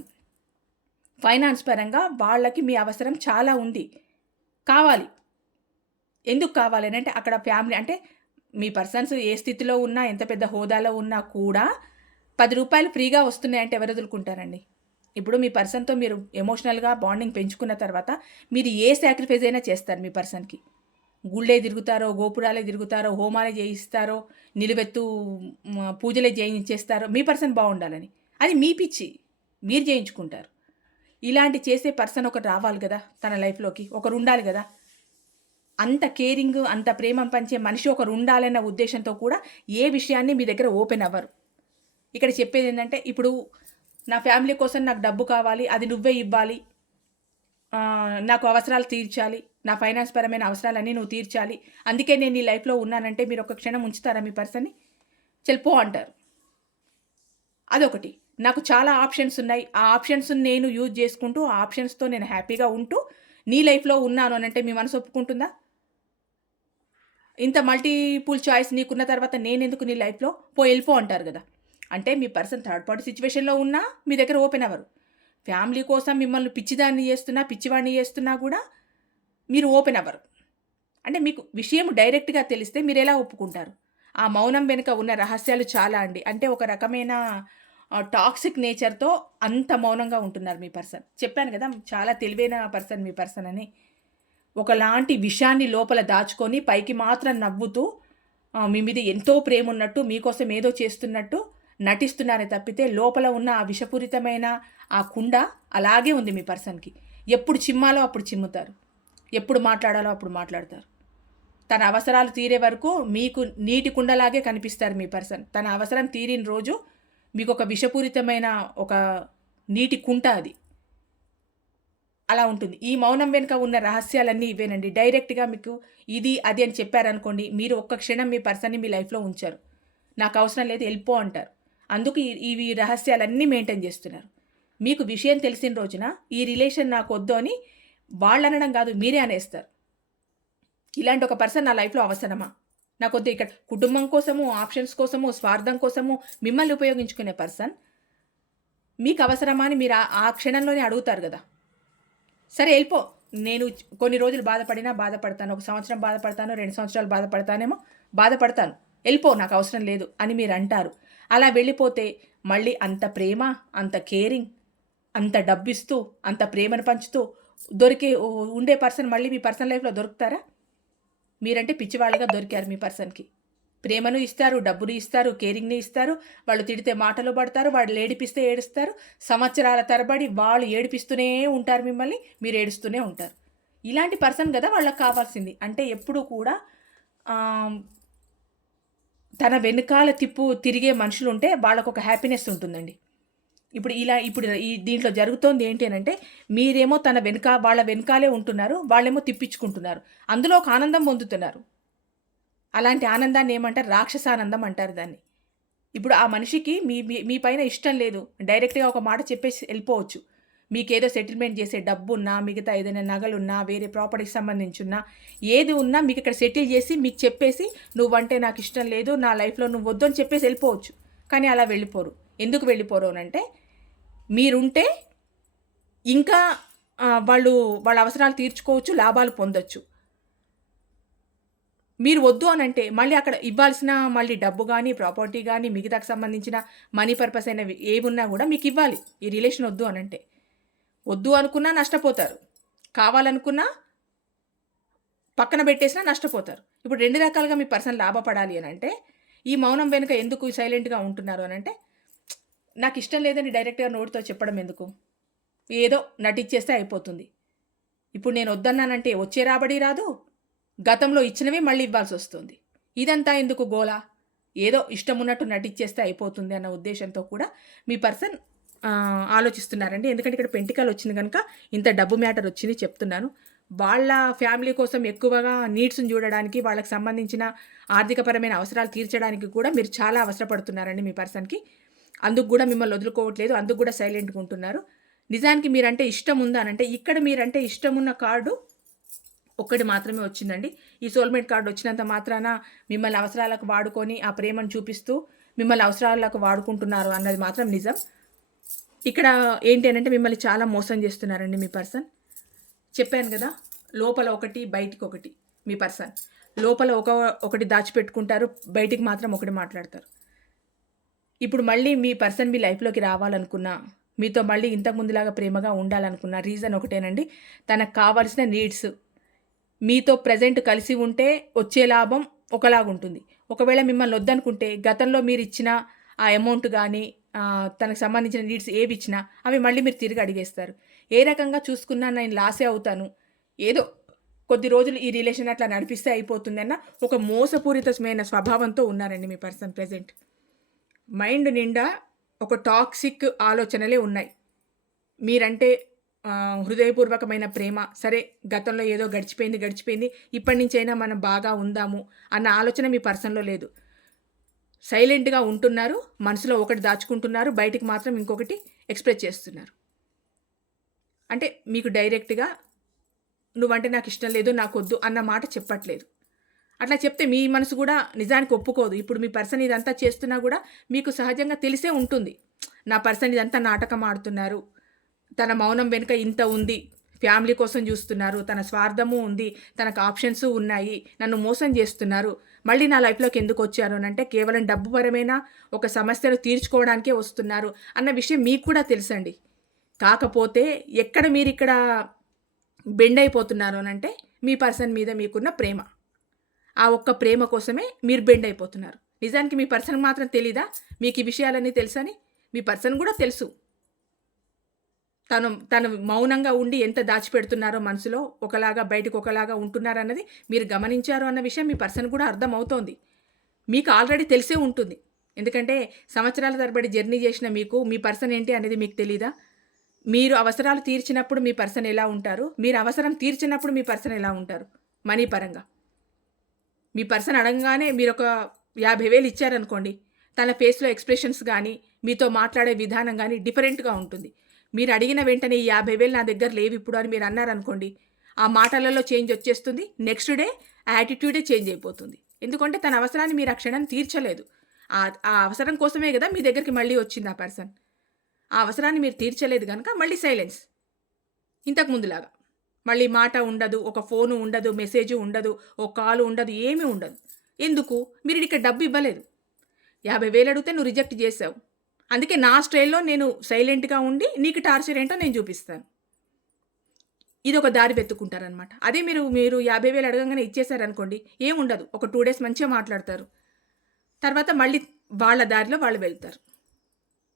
ఫైనాన్స్ పరంగా వాళ్ళకి మీ అవసరం చాలా ఉంది, కావాలి. ఎందుకు కావాలి అని అంటే, అక్కడ ఫ్యామిలీ అంటే మీ పర్సన్స్ ఏ స్థితిలో ఉన్నా, ఎంత పెద్ద హోదాలో ఉన్నా కూడా 10 రూపాయలు ఫ్రీగా వస్తున్నాయంటే ఎవరు వదులుకుంటారండి? ఇప్పుడు మీ పర్సన్తో మీరు ఎమోషనల్గా బాండింగ్ పెంచుకున్న తర్వాత మీరు ఏ సాక్రిఫైస్ అయినా చేస్తారు మీ పర్సన్కి. గుళ్ళే తిరుగుతారో, గోపురాలే తిరుగుతారో, హోమాలే చేయిస్తారో, నిలువెత్తు పూజలే చేయించేస్తారో, మీ పర్సన్ బాగుండాలని. అది మీ పిచ్చి, మీరు చేయించుకుంటారు. ఇలాంటి చేసే పర్సన్ ఒకరు రావాలి కదా తన లైఫ్లోకి, ఒకరు ఉండాలి కదా. అంత కేరింగ్, అంత ప్రేమ పంచే మనిషి ఒకరు ఉండాలన్న ఉద్దేశంతో కూడా ఏ విషయాన్ని మీ దగ్గర ఓపెన్ అవ్వరు. ఇక్కడ చెప్పేది ఏంటంటే, ఇప్పుడు నా ఫ్యామిలీ కోసం నాకు డబ్బు కావాలి, అది నువ్వే ఇవ్వాలి, నాకు అవసరాలు తీర్చాలి, నా ఫైనాన్స్ పరమైన అవసరాలన్నీ నువ్వు తీర్చాలి, అందుకే నేను నీ లైఫ్లో ఉన్నానంటే మీరు ఒక క్షణం ఉంచుతారా మీ పర్సన్ని? చెల్పో అంటారు. అదొకటి. నాకు చాలా ఆప్షన్స్ ఉన్నాయి, ఆ ఆప్షన్స్ నేను యూజ్ చేసుకుంటూ, ఆ ఆప్షన్స్తో నేను హ్యాపీగా ఉంటూ నీ లైఫ్లో ఉన్నాను అని అంటే మీ మనసు ఒప్పుకుంటుందా? ఇంత మల్టిపుల్ చాయిస్ నీకున్న తర్వాత నేనెందుకు నీ లైఫ్లో, వెళ్ళిపో అంటారు కదా. అంటే మీ పర్సన్ థర్డ్ పార్టీ సిచ్యువేషన్లో ఉన్నా మీ దగ్గర ఓపెన్ అవ్వరు. ఫ్యామిలీ కోసం మిమ్మల్ని పిచ్చివాడిని చేస్తున్నా కూడా మీరు ఓపెన్ అవ్వరు. అంటే మీకు విషయం డైరెక్ట్గా తెలిస్తే మీరు ఎలా ఒప్పుకుంటారు? ఆ మౌనం వెనుక ఉన్న రహస్యాలు చాలా అండి. అంటే ఒక రకమైన టాక్సిక్ నేచర్తో అంత మౌనంగా ఉంటున్నారు మీ పర్సన్. చెప్పాను కదా, చాలా తెలివైన పర్సన్ మీ పర్సన్ అని. ఒకలాంటి విషయాన్ని లోపల దాచుకొని పైకి మాత్రం నవ్వుతూ మీ మీద ఎంతో ప్రేమ ఉన్నట్టు, మీకోసం ఏదో చేస్తున్నట్టు నటిస్తున్నారే తప్పితే లోపల ఉన్న ఆ విషపూరితమైన ఆ కుండ అలాగే ఉంది మీ పర్సన్కి. ఎప్పుడు చిమ్మాలో అప్పుడు చిమ్ముతారు, ఎప్పుడు మాట్లాడాలో అప్పుడు మాట్లాడతారు. తన అవసరాలు తీరే వరకు మీకు నీటి కుండలాగే కనిపిస్తారు మీ పర్సన్. తన అవసరం తీరిన రోజు మీకు ఒక విషపూరితమైన ఒక నీటి కుంట అది అలా ఉంటుంది. ఈ మౌనం వెనుక ఉన్న రహస్యాలన్నీ ఇవేనండి. డైరెక్ట్గా మీకు ఇది అది అని చెప్పారనుకోండి, మీరు ఒక్క క్షణం మీ పర్సన్ని మీ లైఫ్లో ఉంచారు. నాకు అవసరం లేదు, వెళ్ళిపో అంటారు. అందుకు ఇవి రహస్యాలన్నీ మెయింటైన్ చేస్తున్నారు. మీకు విషయం తెలిసిన రోజున ఈ రిలేషన్ నాకు వద్దు అని వాళ్ళు అనడం కాదు, మీరే అనేస్తారు. ఇలాంటి ఒక పర్సన్ నా లైఫ్లో అవసరమా? నాకు వద్దు. ఇక్కడ కుటుంబం కోసము, ఆప్షన్స్ కోసము, స్వార్థం కోసము మిమ్మల్ని ఉపయోగించుకునే పర్సన్ మీకు అవసరమా అని మీరు ఆ క్షణంలోనే అడుగుతారు కదా. సరే వెళ్ళిపో, నేను కొన్ని రోజులు బాధపడతాను, 1 సంవత్సరం బాధపడతాను, 2 సంవత్సరాలు బాధపడతాను, వెళ్ళిపో, నాకు అవసరం లేదు అని మీరు అంటారు. అలా వెళ్ళిపోతే మళ్ళీ అంత ప్రేమ, అంత కేరింగ్, అంత డబ్బిస్తూ, అంత ప్రేమను పంచుతూ ఉండే పర్సన్ మళ్ళీ మీ పర్సనల్ లైఫ్లో దొరుకుతారా? మీరంటే పిచ్చివాళ్ళగా దొరికారు మీ పర్సన్కి. ప్రేమను ఇస్తారు, డబ్బులు ఇస్తారు, కేరింగ్ని ఇస్తారు. వాళ్ళు తిడితే మాటలు పడతారు, వాళ్ళు ఏడిపిస్తే ఏడుస్తారు. సంవత్సరాల తరబడి వాళ్ళు ఏడిపిస్తూనే ఉంటారు మిమ్మల్ని, మీరు ఏడుస్తూనే ఉంటారు. ఇలాంటి పర్సన్ కదా వాళ్ళకి కావాల్సింది. అంటే ఎప్పుడు కూడా తన వెనకాల తిరిగే మనుషులు ఉంటే వాళ్ళకు ఒక హ్యాపీనెస్ ఉంటుందండి. ఇప్పుడు ఈ దీంట్లో జరుగుతోంది ఏంటి అనంటే, మీరేమో వాళ్ళ వెనకాలే ఉంటున్నారు, వాళ్ళేమో తిప్పించుకుంటున్నారు. అందులో ఒక ఆనందం పొందుతున్నారు. అలాంటి ఆనందాన్ని ఏమంటారు? రాక్షసానందం అంటారు దాన్ని. ఇప్పుడు ఆ మనిషికి మీ పైన ఇష్టం లేదు. డైరెక్ట్‌గా ఒక మాట చెప్పేసి వెళ్ళిపోవచ్చు. మీకేదో సెటిల్మెంట్ చేసే డబ్బున్నా, మిగతా ఏదైనా నగలున్నా, వేరే ప్రాపర్టీకి సంబంధించున్నా, ఏది ఉన్నా మీకిక్కడ సెటిల్ చేసి, మీకు చెప్పేసి, నువ్వంటే నాకిష్టం లేదు, నా లైఫ్‌లో నువ్వు వద్దు అని చెప్పేసి వెళ్ళిపోవచ్చు. కానీ అలా వెళ్ళిపోరు. ఎందుకు వెళ్ళిపోరు అనంటే, మీరుంటే ఇంకా వాళ్ళ అవసరాలు తీర్చుకోవచ్చు, లాభాలు పొందొచ్చు. మీరు వద్దు అనంటే మళ్ళీ అక్కడ ఇవ్వాల్సిన మళ్ళీ డబ్బు గానీ, ప్రాపర్టీ గానీ, మిగతాకి సంబంధించిన మనీ పర్పస్ అయినవి ఏవున్నా గూడా మీకివ్వాలి. ఈ రిలేషన్ వద్దు అనంటే. వద్దు అనుకున్నా నష్టపోతారు. కావాలనుకున్నా పక్కన పెట్టేసినా నష్టపోతారు. ఇప్పుడు 2 రకాలుగా మీ పర్సన్ లాభపడాలి అనంటే, ఈ మౌనం వెనుక ఎందుకు సైలెంట్‌గా ఉంటున్నారు అనంటే, నాకిష్టం లేదని డైరెక్ట్‌గా నోటితో చెప్పడం ఎందుకు? ఏదో నటిచ్చేస్తే అయిపోతుంది. ఇప్పుడు నేను వద్దన్నానంటే వచ్చే రాబడి రాదు. గతంలో ఇచ్చినవి మళ్ళీ ఇవ్వాల్సొస్తుంది. ఇదంతా ఎందుకు గోల? ఏదో ఇష్టమున్నట్టు నటిచ్చేస్తే అయిపోతుంది అన్న ఉద్దేశంతో కూడా మీ పర్సన్ ఆలోచిస్తున్నారండి. ఎందుకంటే ఇక్కడ పెంటికల్ వచ్చింది గనుక ఇంత డబ్బు మ్యాటర్ వచ్చింది చెప్తున్నాను. వాళ్ళ ఫ్యామిలీ కోసం ఎక్కువగా నీడ్స్‌ని చూడడానికి, వాళ్ళకి సంబంధించిన ఆర్థికపరమైన అవసరాలు తీర్చడానికి కూడా మీరు చాలా అవసరపడుతున్నారండి మీ పర్సన్‌కి. అందుకు గూడా మిమ్మల్ని వదులుకోవట్లేదు. అందుకు గూడా సైలెంట్‌గా ఉంటున్నారు. నిజానికి మీరంటే ఇష్టం ఉందా అనంటే, ఇక్కడ మీరంటే ఇష్టమున్న కార్డు ఒక్కటి మాత్రమే వచ్చిందండి. ఈ సోల్‌మేట్ కార్డ్ వచ్చినంత మాత్రాన మిమ్మల్ని అవసరాలకు వాడుకొని, ఆ ప్రేమను చూపిస్తూ మిమ్మల్ని అవసరాలకు వాడుకుంటున్నారు అన్నది మాత్రం నిజం. ఇక్కడ ఏంటి అనంటే మిమ్మల్ని చాలా మోసం చేస్తున్నారండి మీ పర్సన్. చెప్పాను గదా! లోపల ఒకటి, బయటికొకటి మీ పర్సన్. లోపల ఒకటి దాచిపెట్టుకుంటారు. బయటికి మాత్రం ఒకటి మాట్లాడతారు. ఇప్పుడు మళ్ళీ మీ పర్సన్ మీ లైఫ్‌లోకి రావాలనుకున్నా, మీతో మళ్ళీ ఇంతకు ముందులాగా ప్రేమగా ఉండాలనుకున్న రీజన్ ఒకటేనండి. తనకు కావాల్సిన నీడ్స్ మీతో ప్రెజెంట్ కలిసి ఉంటే వచ్చే లాభం ఒకలాగుంటుంది. ఒకవేళ మిమ్మల్ని వద్దనుకుంటే గతంలో మీరిచ్చిన ఆ అమౌంట్ గానీ, తనకు సంబంధించిన నీడ్స్ ఏవిచ్చినా అవి మళ్ళీ మీరు తిరిగి అడిగేస్తారు. ఏ రకంగా చూసుకున్నా నేను లాసే అవుతాను. ఏదో కొద్ది రోజులు ఈ రిలేషన్ అట్లా నడిపిస్తే అయిపోతుందన్న ఒక మోసపూరితమైన స్వభావంతో ఉన్నారండి మీ పర్సన్ ప్రెజెంట్. మైండ్ నిండా ఒక టాక్సిక్ ఆలోచనలే ఉన్నాయి. మీరంటే హృదయపూర్వకమైన ప్రేమ, సరే గతంలో ఏదో గడిచిపోయింది. ఇప్పటి నుంచైనా మనం బాగా ఉందాము అన్న ఆలోచన మీ పర్సన్‌లో లేదు. సైలెంట్‌గా ఉంటున్నారు. మనసులో ఒకటి దాచుకుంటున్నారు. బయటికి మాత్రం ఇంకొకటి ఎక్స్‌ప్రెస్ చేస్తున్నారు. అంటే మీకు డైరెక్ట్‌గా నువ్వంటే నాకిష్టం లేదు, నాకొద్దు అన్న మాట చెప్పట్లేదు. అట్లా చెప్తే మీ మనసు గూడా నిజానికి ఒప్పుకోదు. ఇప్పుడు మీ పర్సన్ ఇదంతా చేస్తున్నా గూడా మీకు సహజంగా తెలిసే ఉంటుంది. నా పర్సన్ ఇదంతా నాటకం ఆడుతున్నారు. తన మౌనం వెనుక ఇంత ఉంది. ఫ్యామిలీ కోసం చూస్తున్నారు. తన స్వార్థము ఉంది. తనకు ఆప్షన్స్ ఉన్నాయి. నన్ను మోసం చేస్తున్నారు. మళ్ళీ నా లైఫ్‌లోకి ఎందుకొచ్చారు అనంటే కేవలం డబ్బు పరమైన ఒక సమస్యను తీర్చుకోవడానికే వస్తున్నారు అన్న విషయం మీకు కూడా తెలుసండి. కాకపోతే ఎక్కడ మీరిక్కడ బెండ్ అయిపోతున్నారు అనంటే మీ పర్సన్ మీద మీకున్న ప్రేమ. ఆ ఒక్క ప్రేమ కోసమే మీరు బెండ్ అయిపోతున్నారు. నిజానికి మీ పర్సన్‌కి మాత్రం తెలీదా? మీకు ఈ విషయాలన్నీ తెలుసని? మీ పర్సన్ కూడా తెలుసు. తను మౌనంగా ఉండి ఎంత దాచిపెడుతున్నారో మనసులో, ఒకలాగా బయటకు ఒకలాగా ఉంటున్నారన్నది మీరు గమనించారు అన్న విషయం మీ పర్సన్ కూడా అర్థమవుతోంది. మీకు ఆల్రెడీ తెలిసే ఉంటుంది. ఎందుకంటే సంవత్సరాల తరబడి జర్నీ చేసిన మీకు మీ పర్సన్ ఏంటి అనేది మీకు తెలీదా? మీరు అవసరాలు తీర్చినప్పుడు మీ పర్సన్ ఎలా ఉంటారు? మీరు అవసరం తీర్చినప్పుడు మీ పర్సన్ ఎలా ఉంటారు? మనీ పరంగా. మీ పర్సన్ అడగంగానే మీరొక 50,000 ఇచ్చారనుకోండి. తన ఫేస్‌లో ఎక్స్‌ప్రెషన్స్ గానీ, మీతో మాట్లాడే విధానం గానీ డిఫరెంట్‌గా ఉంటుంది. మీరు అడిగిన వెంటనే ఈ 50,000 నా దగ్గర లేవిప్పుడు అని మీరు అన్నారనుకోండి. ఆ మాటలలో చేంజ్ వచ్చేస్తుంది. నెక్స్ట్ డే యాటిట్యూడే చేంజ్ అయిపోతుంది. ఎందుకంటే తన అవసరాన్ని మీరు ఆ క్షణం తీర్చలేదు. ఆ అవసరం కోసమే గదా మీ దగ్గరికి మళ్ళీ వచ్చింది ఆ పర్సన్. ఆ అవసరాన్ని మీరు తీర్చలేదు గనక మళ్ళీ సైలెన్స్. ఇంతకు ముందులాగా. మళ్ళీ మాట ఉండదు, ఒక ఫోను ఉండదు, మెసేజు ఉండదు, ఒక కాలు ఉండదు, ఏమీ ఉండదు. ఎందుకు? మీరిక్కడ డబ్బు ఇవ్వలేదు. 50,000 అడిగితే నువ్వు రిజెక్ట్ చేశావు. అందుకే నా స్టైల్‌లో నేను సైలెంట్‌గా ఉండి నీకు టార్చర్ ఏంటో నేను చూపిస్తాను. ఇది ఒక దారి వెతుక్కుంటారనమాట. అదే మీరు మీరు 50,000 అడగంగానే ఇచ్చేసారనుకోండి, ఏముండదు. ఒక 2 డేస్ మంచిగా మాట్లాడతారు. తర్వాత మళ్ళీ వాళ్ళ దారిలో వాళ్ళు వెళ్తారు.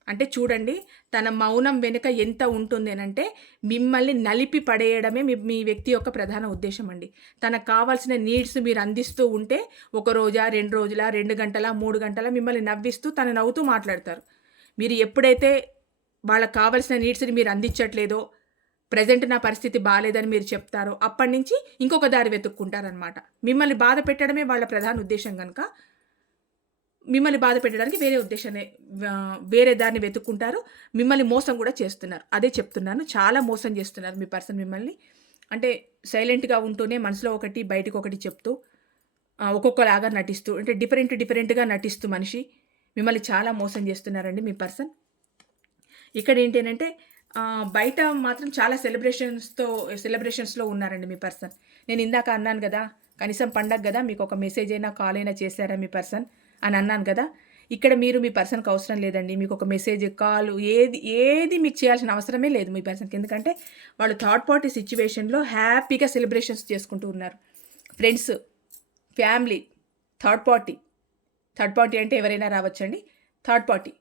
అంటే చూడండి, తన మౌనం వెనుక ఎంత ఉంటుంది అనంటే, మిమ్మల్ని నలిపి పడేయడమే మీ మీ వ్యక్తి యొక్క ప్రధాన ఉద్దేశ్యం అండి. తనకు కావాల్సిన నీడ్స్ మీరు అందిస్తూ ఉంటే, ఒక రోజా, 2 రోజులా, 2 గంటలా, 3 గంటలా మిమ్మల్ని నవ్విస్తూ, తను నవ్వుతూ మాట్లాడతారు. మీరు ఎప్పుడైతే వాళ్ళకి కావాల్సిన నీడ్స్‌ని మీరు అందించట్లేదో, ప్రెజెంట్ నా పరిస్థితి బాలేదని మీరు చెప్తారో, అప్పటినుంచి ఇంకొక దారి వెతుక్కుంటారనమాట. మిమ్మల్ని బాధ పెట్టడమే వాళ్ళ ప్రధాన ఉద్దేశ్యం గనక, మిమ్మల్ని బాధ పెట్టడానికి వేరే దారిని వెతుక్కుంటారు. మిమ్మల్ని మోసం కూడా చేస్తున్నారు. అదే చెప్తున్నాను. చాలా మోసం చేస్తున్నారు మీ పర్సన్ మిమ్మల్ని. అంటే సైలెంట్‌గా ఉంటూనే మనసులో ఒకటి, బయటకొకటి చెప్తూ ఒక్కొక్కలాగా నటిస్తూ అంటే డిఫరెంట్‌గా నటిస్తూ మనిషి మిమ్మల్ని చాలా మోసం చేస్తున్నారండి మీ పర్సన్. ఇక్కడేంటి అనంటే బయట మాత్రం చాలా సెలబ్రేషన్స్‌లో ఉన్నారండి మీ పర్సన్. నేను ఇందాక అన్నాను గదా! కనీసం పండగ గదా! మీకొక మెసేజ్ అయినా, కాల్ అయినా చేశారా మీ పర్సన్ అని అన్నాను గదా! ఇక్కడ మీరు మీ పర్సన్‌కి అవసరం లేదండి. మీకొక మెసేజ్, కాల్ ఏది మీకు చేయాల్సిన అవసరమే లేదు మీ పర్సన్‌కి. ఎందుకంటే వాళ్ళు థర్డ్ పార్టీ సిట్యుయేషన్‌లో హ్యాపీగా సెలబ్రేషన్స్ చేసుకుంటూ ఉన్నారు. Friends, family, third party. Third party అంటే ఎవరైనా రావచ్చండి. Third party.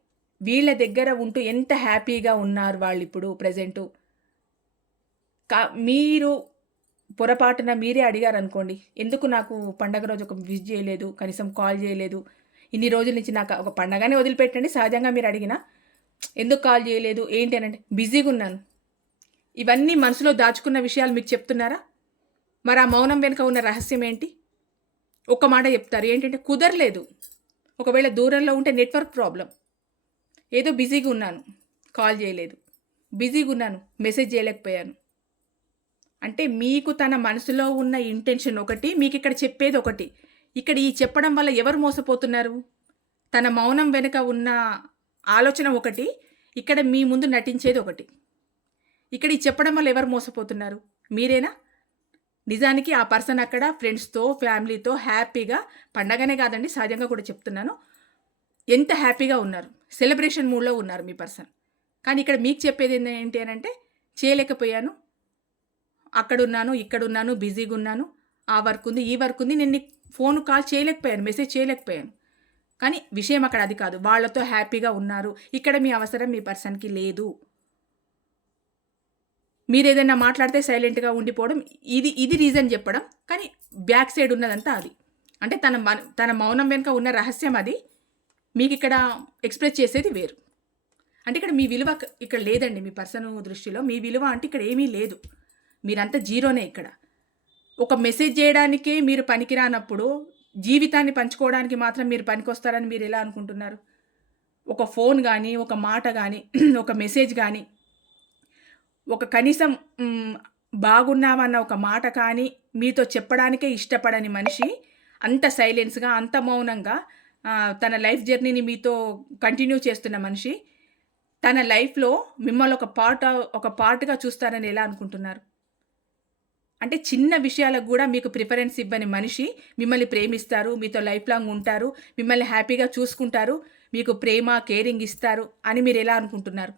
వీళ్ళ దగ్గర ఉంటూ ఎంత హ్యాపీగా ఉన్నారు వాళ్ళిప్పుడు ప్రెజెంటు. మీరు పొరపాటున మీరే అడిగారనుకోండి, ఎందుకు నాకు పండగ రోజు ఒక విష్ చేయలేదు, కనీసం కాల్ చేయలేదు, ఇన్ని రోజుల నుంచి నాకు ఒక పండగనే వదిలిపెట్టండి సహజంగా మీరు అడిగినా, ఎందుకు కాల్ చేయలేదు, ఏంటి అనంటే బిజీగా ఉన్నాను. ఇవన్నీ మనసులో దాచుకున్న విషయాలు మీకు చెప్తున్నారా? మరి ఆ మౌనం వెనుక ఉన్న రహస్యం ఏంటి? ఒక్క మాట చెప్తారు. ఏంటంటే కుదరలేదు. ఒకవేళ దూరంలో ఉంటే నెట్వర్క్ ప్రాబ్లమ్. ఏదో బిజీగా ఉన్నాను, కాల్ చేయలేదు. బిజీగా ఉన్నాను, మెసేజ్ చేయలేకపోయాను. అంటే మీకు తన మనసులో ఉన్న ఇంటెన్షన్ ఒకటి, మీకిక్కడ చెప్పేది ఒకటి. ఇక్కడ ఈ చెప్పడం వల్ల ఎవరు మోసపోతున్నారు? తన మౌనం వెనుక ఉన్న ఆలోచన ఒకటి, ఇక్కడ మీ ముందు నటించేది ఒకటి. ఇక్కడ ఈ చెప్పడం వల్ల ఎవరు మోసపోతున్నారు? మీరేనా? నిజానికి ఆ పర్సన్ అక్కడ ఫ్రెండ్స్‌తో, ఫ్యామిలీతో హ్యాపీగా పండగనే కాదండి, సహజంగా కూడా చెప్తున్నాను. ఎంత హ్యాపీగా ఉన్నారు. సెలబ్రేషన్ మూడ్‌లో ఉన్నారు మీ పర్సన్. కానీ ఇక్కడ మీకు చెప్పేది ఏంటి అనంటే, చేయలేకపోయాను, అక్కడున్నాను, ఇక్కడున్నాను, బిజీగున్నాను, ఆ వర్క్ ఉంది, ఈ వర్క్ ఉంది, నేను నీకు ఫోన్ కాల్ చేయలేకపోయాను, మెసేజ్ చేయలేకపోయాను. కానీ విషయం అక్కడ అది కాదు. వాళ్ళతో హ్యాపీగా ఉన్నారు. ఇక్కడ మీ అవసరం మీ పర్సన్‌కి లేదు. మీరేదైనా మాట్లాడితే సైలెంట్‌గా ఉండిపోవడం, ఇది రీజన్ చెప్పడం. కానీ బ్యాక్ సైడ్ ఉన్నదంతా అది. అంటే తన మౌనం వెనుక ఉన్న రహస్యం అది. మీకిక్కడ ఎక్స్‌ప్రెస్ చేసేది వేరు. అంటే ఇక్కడ మీ విలువ ఇక్కడ లేదండి మీ పర్సన్ దృష్టిలో. మీ విలువ అంటే ఇక్కడ ఏమీ లేదు. మీరంతా జీరోనే ఇక్కడ. ఒక మెసేజ్ చేయడానికే మీరు పనికిరానప్పుడు, జీవితాన్ని పంచుకోవడానికి మాత్రం మీరు పనికొస్తారని మీరెలా అనుకుంటున్నారు? ఒక ఫోన్ గానీ, ఒక మాట గానీ, ఒక మెసేజ్ గానీ, ఒక కనీసం బాగున్నామన్న ఒక మాట కానీ మీతో చెప్పడానికే ఇష్టపడని మనిషి, అంత సైలెన్స్‌గా, అంత మౌనంగా తన లైఫ్ జర్నీని మీతో కంటిన్యూ చేస్తున్న మనిషి, తన లైఫ్‌లో మిమ్మల్ని ఒక పార్ట్‌గా చూస్తారని ఎలా అనుకుంటున్నారు? అంటే చిన్న విషయాలకు గూడా మీకు ప్రిఫరెన్స్ ఇవ్వని మనిషి మిమ్మల్ని ప్రేమిస్తారు, మీతో లైఫ్ లాంగ్ ఉంటారు, మిమ్మల్ని హ్యాపీగా చూసుకుంటారు, మీకు ప్రేమ, కేరింగ్ ఇస్తారు అని మీరెలా అనుకుంటున్నారు?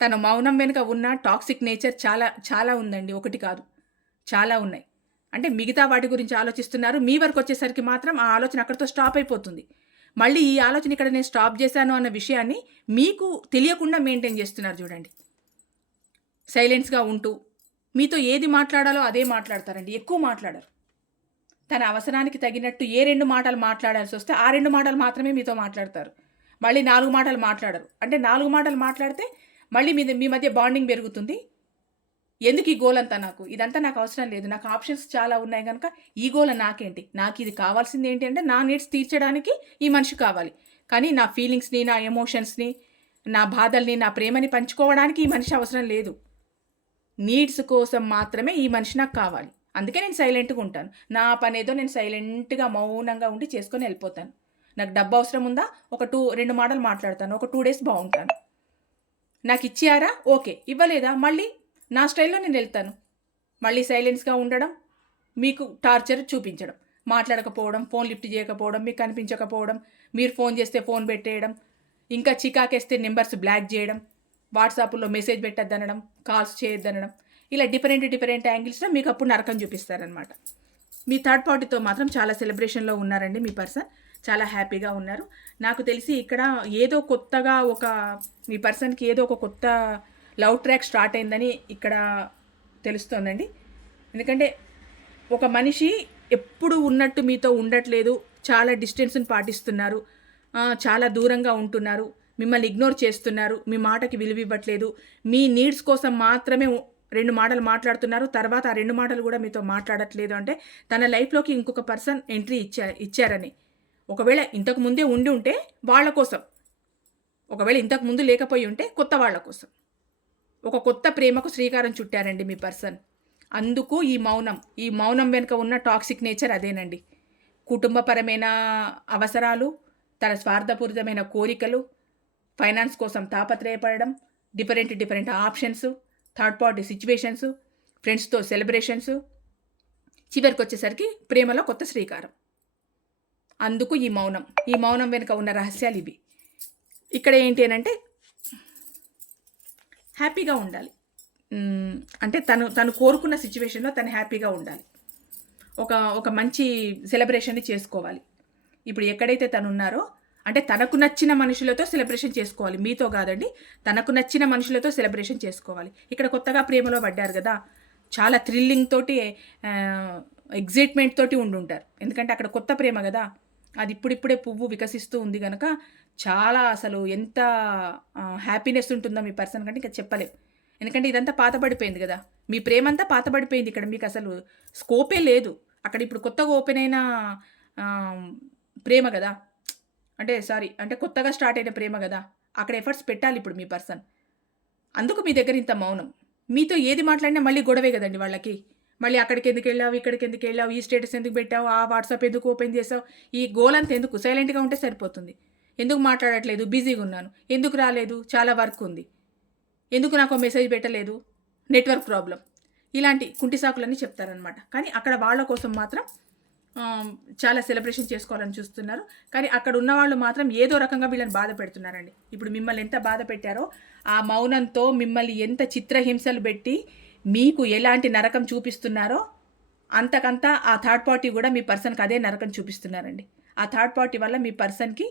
తన మౌనం వెనుక ఉన్న టాక్సిక్ నేచర్ చాలా ఉందండి. ఒకటి కాదు, చాలా ఉన్నాయి. అంటే మిగతా వాటి గురించి ఆలోచిస్తున్నారు. మీ వరకొచ్చేసరికి మాత్రం ఆ ఆలోచన అక్కడితో స్టాప్ అయిపోతుంది. మళ్ళీ ఈ ఆలోచన ఇక్కడ నేను స్టాప్ చేశాను అన్న విషయాన్ని మీకు తెలియకుండా మెయింటైన్ చేస్తున్నారు చూడండి. సైలెన్స్‌గా ఉంటూ, మీతో ఏది మాట్లాడాలో అదే మాట్లాడతారండి. ఎక్కువ మాట్లాడరు. తన అవసరానికి తగినట్టు ఏ 2 మాటలు మాట్లాడాల్సొస్తే ఆ 2 మాటలు మాత్రమే మీతో మాట్లాడతారు. మళ్ళీ 4 మాటలు మాట్లాడరు. అంటే 4 మాటలు మాట్లాడితే మళ్ళీ మీ మధ్య బాండింగ్ పెరుగుతుంది. ఎందుకు ఈ గోలంతా నాకు? ఇదంతా నాకు అవసరం లేదు. నాకు ఆప్షన్స్ చాలా ఉన్నాయి గనక ఈ గోల నాకేంటి? నాకిది కావాల్సింది ఏంటి అంటే నా నీడ్స్ తీర్చడానికి ఈ మనిషి కావాలి. కానీ నా ఫీలింగ్స్‌ని, నా ఎమోషన్స్‌ని, నా బాధల్ని, నా ప్రేమని పంచుకోవడానికి ఈ మనిషి అవసరం లేదు. నీడ్స్ కోసం మాత్రమే ఈ మనిషి నాకు కావాలి. అందుకే నేను సైలెంట్‌గా ఉంటాను. నా పనేదో నేను సైలెంట్‌గా, మౌనంగా ఉండి చేసుకొని వెళ్ళిపోతాను. నాకు డబ్బు అవసరం ఉందా? ఒక 2 మాటలు మాట్లాడతాను. ఒక 2 డేస్ బావుంటాను. నాకిచ్చారా? ఓకే. ఇవ్వలేదా? మళ్ళీ నా స్టైల్‌లో నేనెళ్తాను. మళ్ళీ సైలెన్స్‌గా ఉండడం, మీకు టార్చర్ చూపించడం. మాట్లాడకపోవడం, ఫోన్ లిఫ్ట్ చేయకపోవడం, మీకు కనిపించకపోవడం, మీరు ఫోన్ చేస్తే ఫోన్ పెట్టేయడం, ఇంకా చికాకేస్తే నంబర్స్ బ్లాక్ చేయడం. వాట్సాప్లో మెసేజ్ పెట్టద్దనడం, కాల్స్ చేయొద్దనడం, ఇలా డిఫరెంట్ యాంగిల్స్లో మీకు అప్పుడు నరకం చూపిస్తారనమాట. మీ థర్డ్ పార్టీతో మాత్రం చాలా సెలబ్రేషన్లో ఉన్నారండి మీ పర్సన్. చాలా హ్యాపీగా ఉన్నారు. నాకు తెలిసి ఇక్కడ ఏదో కొత్తగా మీ పర్సన్కి ఏదో ఒక కొత్త లవ్ ట్రాక్ స్టార్ట్ అయిందని ఇక్కడ తెలుస్తోందండి. ఎందుకంటే ఒక మనిషి ఎప్పుడు ఉన్నట్టు మీతో ఉండట్లేదు, చాలా డిస్టెన్స్ని పాటిస్తున్నారు, చాలా దూరంగా ఉంటున్నారు, మిమ్మల్ని ఇగ్నోర్ చేస్తున్నారు, మీ మాటకి విలువ ఇవ్వట్లేదు, మీ నీడ్స్ కోసం మాత్రమే 2 మాటలు మాట్లాడుతున్నారు, తర్వాత ఆ 2 మాటలు కూడా మీతో మాట్లాడట్లేదు. అంటే తన లైఫ్లోకి ఇంకొక పర్సన్ ఎంట్రీ ఇచ్చారని. ఒకవేళ ఇంతకు ముందే ఉండి ఉంటే వాళ్ళ కోసం, ఒకవేళ ఇంతకు ముందు లేకపోయి ఉంటే కొత్త వాళ్ళ కోసం ఒక కొత్త ప్రేమకు శ్రీకారం చుట్టారండి మీ పర్సన్. అందుకు ఈ మౌనం వెనుక ఉన్న టాక్సిక్ నేచర్ అదేనండి. కుటుంబపరమైన అవసరాలు, తన స్వార్థపూరితమైన కోరికలు, ఫైనాన్స్ కోసం తాపత్రయపడడం, different options, third party situations, ఫ్రెండ్స్తో సెలబ్రేషన్స్, చివరికి వచ్చేసరికి ప్రేమలో కొత్త శ్రీకారం. అందుకు ఈ మౌనం వెనుక ఉన్న రహస్యాలు ఇవి. ఇక్కడ ఏంటి అని అంటే హ్యాపీగా ఉండాలి. అంటే తను కోరుకున్న సిచ్యువేషన్లో తను హ్యాపీగా ఉండాలి. ఒక మంచి సెలబ్రేషన్ని చేసుకోవాలి. ఇప్పుడు ఎక్కడైతే తను ఉన్నారో అంటే తనకు నచ్చిన మనుషులతో సెలబ్రేషన్ చేసుకోవాలి, మీతో కాదండి. తనకు నచ్చిన మనుషులతో సెలబ్రేషన్ చేసుకోవాలి. ఇక్కడ కొత్తగా ప్రేమలో పడ్డారు కదా, చాలా థ్రిల్లింగ్ తోటి ఎగ్జైట్మెంట్ తోటి ఉండుంటారు. ఎందుకంటే అక్కడ కొత్త ప్రేమ కదా, అది ఇప్పుడిప్పుడే పువ్వు వికసిస్తూ ఉంది కనుక చాలా అసలు ఎంత హ్యాపీనెస్ ఉంటుందో మీ పర్సన్ కంటే ఇంకా చెప్పలేం. ఎందుకంటే ఇదంతా పాతబడిపోయింది కదా, మీ ప్రేమ అంతా పాతబడిపోయింది. ఇక్కడ మీకు అసలు స్కోపే లేదు. అక్కడ ఇప్పుడు కొత్తగా ఓపెన్ అయిన ప్రేమ కదా, అంటే కొత్తగా స్టార్ట్ అయిన ప్రేమ కదా, అక్కడ ఎఫర్ట్స్ పెట్టాలి ఇప్పుడు మీ పర్సన్. అందుకు మీ దగ్గర ఇంత మౌనం. మీతో ఏది మాట్లాడినా మళ్ళీ గొడవే కదండి వాళ్ళకి. మళ్ళీ అక్కడికి ఎందుకు వెళ్ళావు, ఇక్కడికి ఎందుకు వెళ్ళావు, ఈ స్టేటస్ ఎందుకు పెట్టావు, ఆ వాట్సాప్ ఎందుకు ఓపెన్ చేసావు, ఈ గోల్ అంతా ఎందుకు, సైలెంట్గా ఉంటే సరిపోతుంది. ఎందుకు మాట్లాడట్లేదు, బిజీగా ఉన్నాను, ఎందుకు రాలేదు, చాలా వర్క్ ఉంది, ఎందుకు నాకు మెసేజ్ పెట్టలేదు, నెట్వర్క్ ప్రాబ్లం, ఇలాంటి కుంటి సాకులన్నీ చెప్తారనమాట. కానీ అక్కడ వాళ్ళ కోసం మాత్రం చాలా సెలబ్రేషన్ చేసుకోవాలని చూస్తున్నారు. కానీ అక్కడ ఉన్న వాళ్ళు మాత్రం ఏదో రకంగా వీళ్ళని బాధ పెడుతున్నారండి. ఇప్పుడు మిమ్మల్ని ఎంత బాధ పెట్టారో, ఆ మౌనంతో మిమ్మల్ని ఎంత చిత్రహింసలు పెట్టి మీకు ఎలాంటి నరకం చూపిస్తున్నారో అంతకంతా ఆ థర్డ్ పార్టీ కూడా మీ పర్సన్కి అదే నరకం చూపిస్తున్నారండి. ఆ థర్డ్ పార్టీ వల్ల మీ పర్సన్కి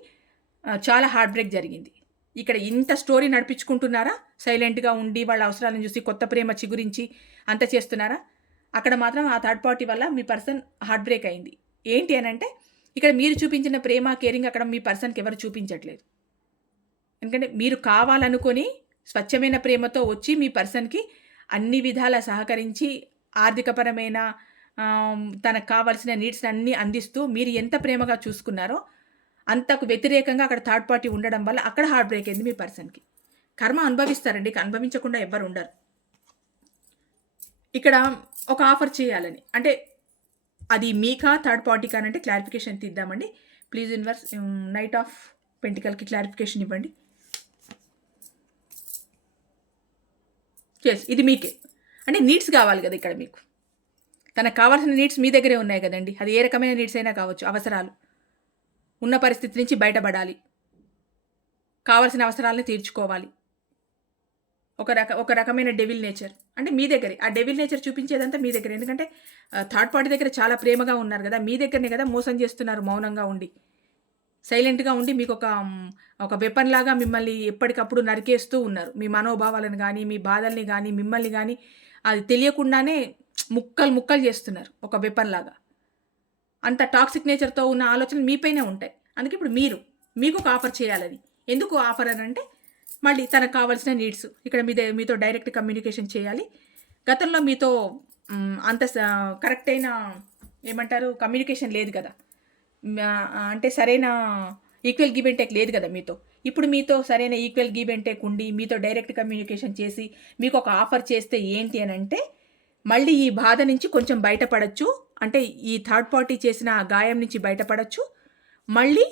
చాలా హార్ట్ బ్రేక్ జరిగింది. ఇక్కడ ఇంత స్టోరీ నడిపించుకుంటున్నారా, సైలెంట్గా ఉండి వాళ్ళ అవసరాలను చూసి కొత్త ప్రేమ చిగురించి అంత చేస్తున్నారా? అక్కడ మాత్రం ఆ థర్డ్ పార్టీ వల్ల మీ పర్సన్ హార్ట్ బ్రేక్ అయింది. ఏంటి అని అంటే ఇక్కడ మీరు చూపించిన ప్రేమ, కేరింగ్ అక్కడ మీ పర్సన్కి ఎవరు చూపించట్లేదు. ఎందుకంటే మీరు కావాలనుకొని స్వచ్ఛమైన ప్రేమతో వచ్చి మీ పర్సన్కి అన్ని విధాలా సహకరించి ఆర్థికపరమైన తనకు కావాల్సిన నీడ్స్ అన్నీ అందిస్తూ మీరు ఎంత ప్రేమగా చూసుకున్నారో అంతకు వ్యతిరేకంగా అక్కడ థర్డ్ పార్టీ ఉండడం వల్ల అక్కడ హార్ట్ బ్రేక్ అయింది మీ పర్సన్కి. కర్మ అనుభవిస్తారండి, అనుభవించకుండా ఎవ్వరు ఉండరు. ఇక్కడ ఒక ఆఫర్ చేయాలని అంటే అది మీకా థర్డ్ పార్టీ కానంటే క్లారిఫికేషన్ తీద్దామండి. ప్లీజ్ యూనివర్స్ నైట్ ఆఫ్ పెంటికల్కి క్లారిఫికేషన్ ఇవ్వండి. ఎస్, ఇది మీకే. అంటే నీడ్స్ కావాలి కదా ఇక్కడ మీకు. తనకు కావాల్సిన నీడ్స్ మీ దగ్గరే ఉన్నాయి కదండి. అది ఏ రకమైన నీడ్స్ అయినా కావచ్చు. అవసరాలు, ఉన్న పరిస్థితి నుంచి బయటపడాలి, కావాల్సిన అవసరాలను తీర్చుకోవాలి. ఒక రకమైన డెవిల్ నేచర్ అంటే మీ దగ్గరే. ఆ డెవిల్ నేచర్ చూపించేదంతా మీ దగ్గర. ఎందుకంటే థర్డ్ పార్టీ దగ్గర చాలా ప్రేమగా ఉన్నారు కదా, మీ దగ్గరనే కదా మోసం చేస్తున్నారు. మౌనంగా ఉండి, సైలెంట్గా ఉండి మీకు ఒక వెపన్ లాగా మిమ్మల్ని ఎప్పటికప్పుడు నరికేస్తూ ఉన్నారు. మీ మనోభావాలను కానీ, మీ బాధల్ని కానీ, మిమ్మల్ని కానీ అది తెలియకుండానే ముక్కలు చేస్తున్నారు ఒక వెపన్ లాగా. అంత టాక్సిక్ నేచర్తో ఉన్న ఆలోచనలు మీపైనే ఉంటాయి. అందుకే ఇప్పుడు మీకు ఒక ఆఫర్ చేయాలని. ఎందుకు ఆఫర్ అని అంటే మళ్ళీ తనకు కావాల్సిన నీడ్స్ ఇక్కడ మీతో డైరెక్ట్ కమ్యూనికేషన్ చేయాలి. గతంలో మీతో అంత కరెక్ట్ అయిన ఏమంటారు కమ్యూనికేషన్ లేదు కదా, అంటే సరైన ఈక్వల్ గివ్ అండ్ టేక్ లేదు కదా మీతో. ఇప్పుడు మీతో సరైన ఈక్వల్ గివ్ అండ్ టేక్ ఉండి మీతో డైరెక్ట్ కమ్యూనికేషన్ చేసి మీకు ఒక ఆఫర్ చేస్తే ఏంటి అని అంటే మళ్ళీ ఈ బాధ నుంచి కొంచెం బయటపడచ్చు. అంటే ఈ థర్డ్ పార్టీ చేసిన గాయం నుంచి బయటపడచ్చు. మళ్ళీ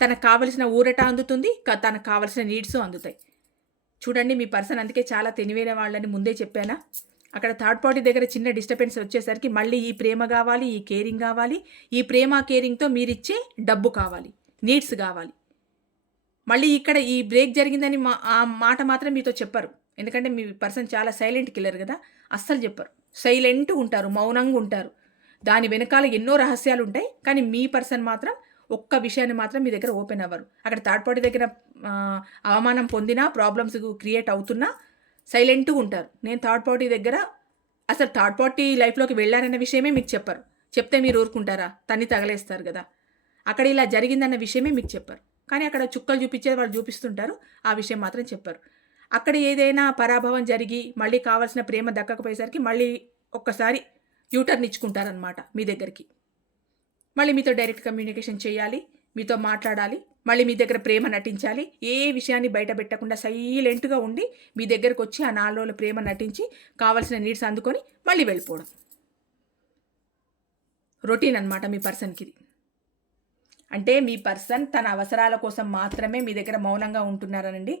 తనకు కావలసిన ఊరట అందుతుంది, తనకు కావలసిన నీడ్స్ అందుతాయి. చూడండి మీ పర్సన్ అందుకే చాలా తెలివైన వాళ్ళని ముందే చెప్పానా. అక్కడ థర్డ్ పార్టీ దగ్గర చిన్న డిస్టర్బెన్స్ వచ్చేసరికి మళ్ళీ ఈ ప్రేమ కావాలి, ఈ కేరింగ్ కావాలి, ఈ ప్రేమ కేరింగ్తో మీరిచ్చే డబ్బు కావాలి, నీడ్స్ కావాలి. మళ్ళీ ఇక్కడ ఈ బ్రేక్ జరిగిందని ఆ మాట మాత్రం మీతో చెప్పరు. ఎందుకంటే మీ పర్సన్ చాలా సైలెంట్ కిల్లర్ కదా! అస్సలు చెప్పరు. సైలెంట్‌గా ఉంటారు. మౌనంగా ఉంటారు. దాని వెనకాల ఎన్నో రహస్యాలుంటాయి. కానీ మీ పర్సన్ మాత్రం ఒక్క విషయాన్ని మాత్రం మీ దగ్గర ఓపెన్ అవ్వరు. అక్కడ థర్డ్ పార్టీ దగ్గర అవమానం పొందినా, ప్రాబ్లమ్స్ క్రియేట్ అవుతున్నా సైలెంట్‌గా ఉంటారు. నేను థర్డ్ పార్టీ దగ్గర అసలు థర్డ్ పార్టీ లైఫ్‌లోకి వెళ్లారన్న విషయమే మీకు చెప్పరు. చెప్తే మీరు ఊరుకుంటారా? తన్ని తగలేస్తారు గదా! అక్కడ ఇలా జరిగిందన్న విషయమే మీకు చెప్పరు. కానీ అక్కడ చుక్కలు చూపించేది వాళ్ళు చూపిస్తుంటారు. ఆ విషయం మాత్రం చెప్పరు. అక్కడ ఏదైనా పరాభవం జరిగి మళ్ళీ కావాల్సిన ప్రేమ దక్కకపోయేసరికి మళ్ళీ ఒక్కసారి యూటర్న్ ఇచ్చుకుంటారనమాట మీ దగ్గరికి. మళ్ళీ మీతో డైరెక్ట్ కమ్యూనికేషన్ చేయాలి. మీతో మాట్లాడాలి. మళ్ళీ మీ దగ్గర ప్రేమ నటించాలి. ఏ విషయాన్ని బయట పెట్టకుండా సైలెంట్‌గా ఉండి మీ దగ్గరకొచ్చి ఆ 4 రోజుల ప్రేమ నటించి కావాల్సిన నీడ్స్ అందుకొని మళ్ళీ వెళ్ళిపోవడం. రొటీన్ అనమాట మీ పర్సన్‌కిది. అంటే మీ పర్సన్ తన అవసరాల కోసం మాత్రమే మీ దగ్గర మౌనంగా ఉంటున్నారనండి.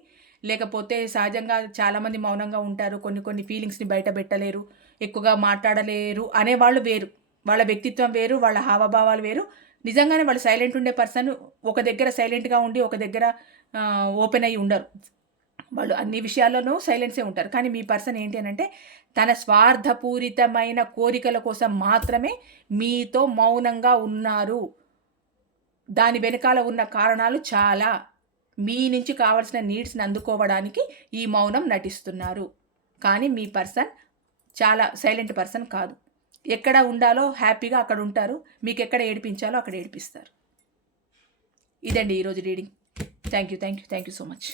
లేకపోతే సహజంగా చాలామంది మౌనంగా ఉంటారు. కొన్ని ఫీలింగ్స్‌ని బయట పెట్టలేరు. ఎక్కువగా మాట్లాడలేరు అనేవాళ్ళు వేరు. వాళ్ళ వ్యక్తిత్వం వేరు. వాళ్ళ హావభావాలు వేరు. నిజంగానే వాళ్ళు సైలెంట్ ఉండే పర్సన్ ఒక దగ్గర సైలెంట్‌గా ఉండి, ఒక దగ్గర ఓపెన్ అయ్యి ఉండరు. వాళ్ళు అన్ని విషయాల్లోనూ సైలెన్సే ఉంటారు. కానీ మీ పర్సన్ ఏంటి అనంటే తన స్వార్థపూరితమైన కోరికల కోసం మాత్రమే మీతో మౌనంగా ఉన్నారు. దాని వెనకాల ఉన్న కారణాలు చాలా. మీ నుంచి కావాల్సిన నీడ్స్‌ని అందుకోవడానికి ఈ మౌనం నటిస్తున్నారు. కానీ మీ పర్సన్ చాలా సైలెంట్ పర్సన్ కాదు. ఎక్కడ ఉండాలో హ్యాపీగా అక్కడ ఉంటారు. మీకెక్కడ ఏడిపించాలో అక్కడ ఏడిపిస్తారు. ఇదండి ఈరోజు reading. Thank you so much.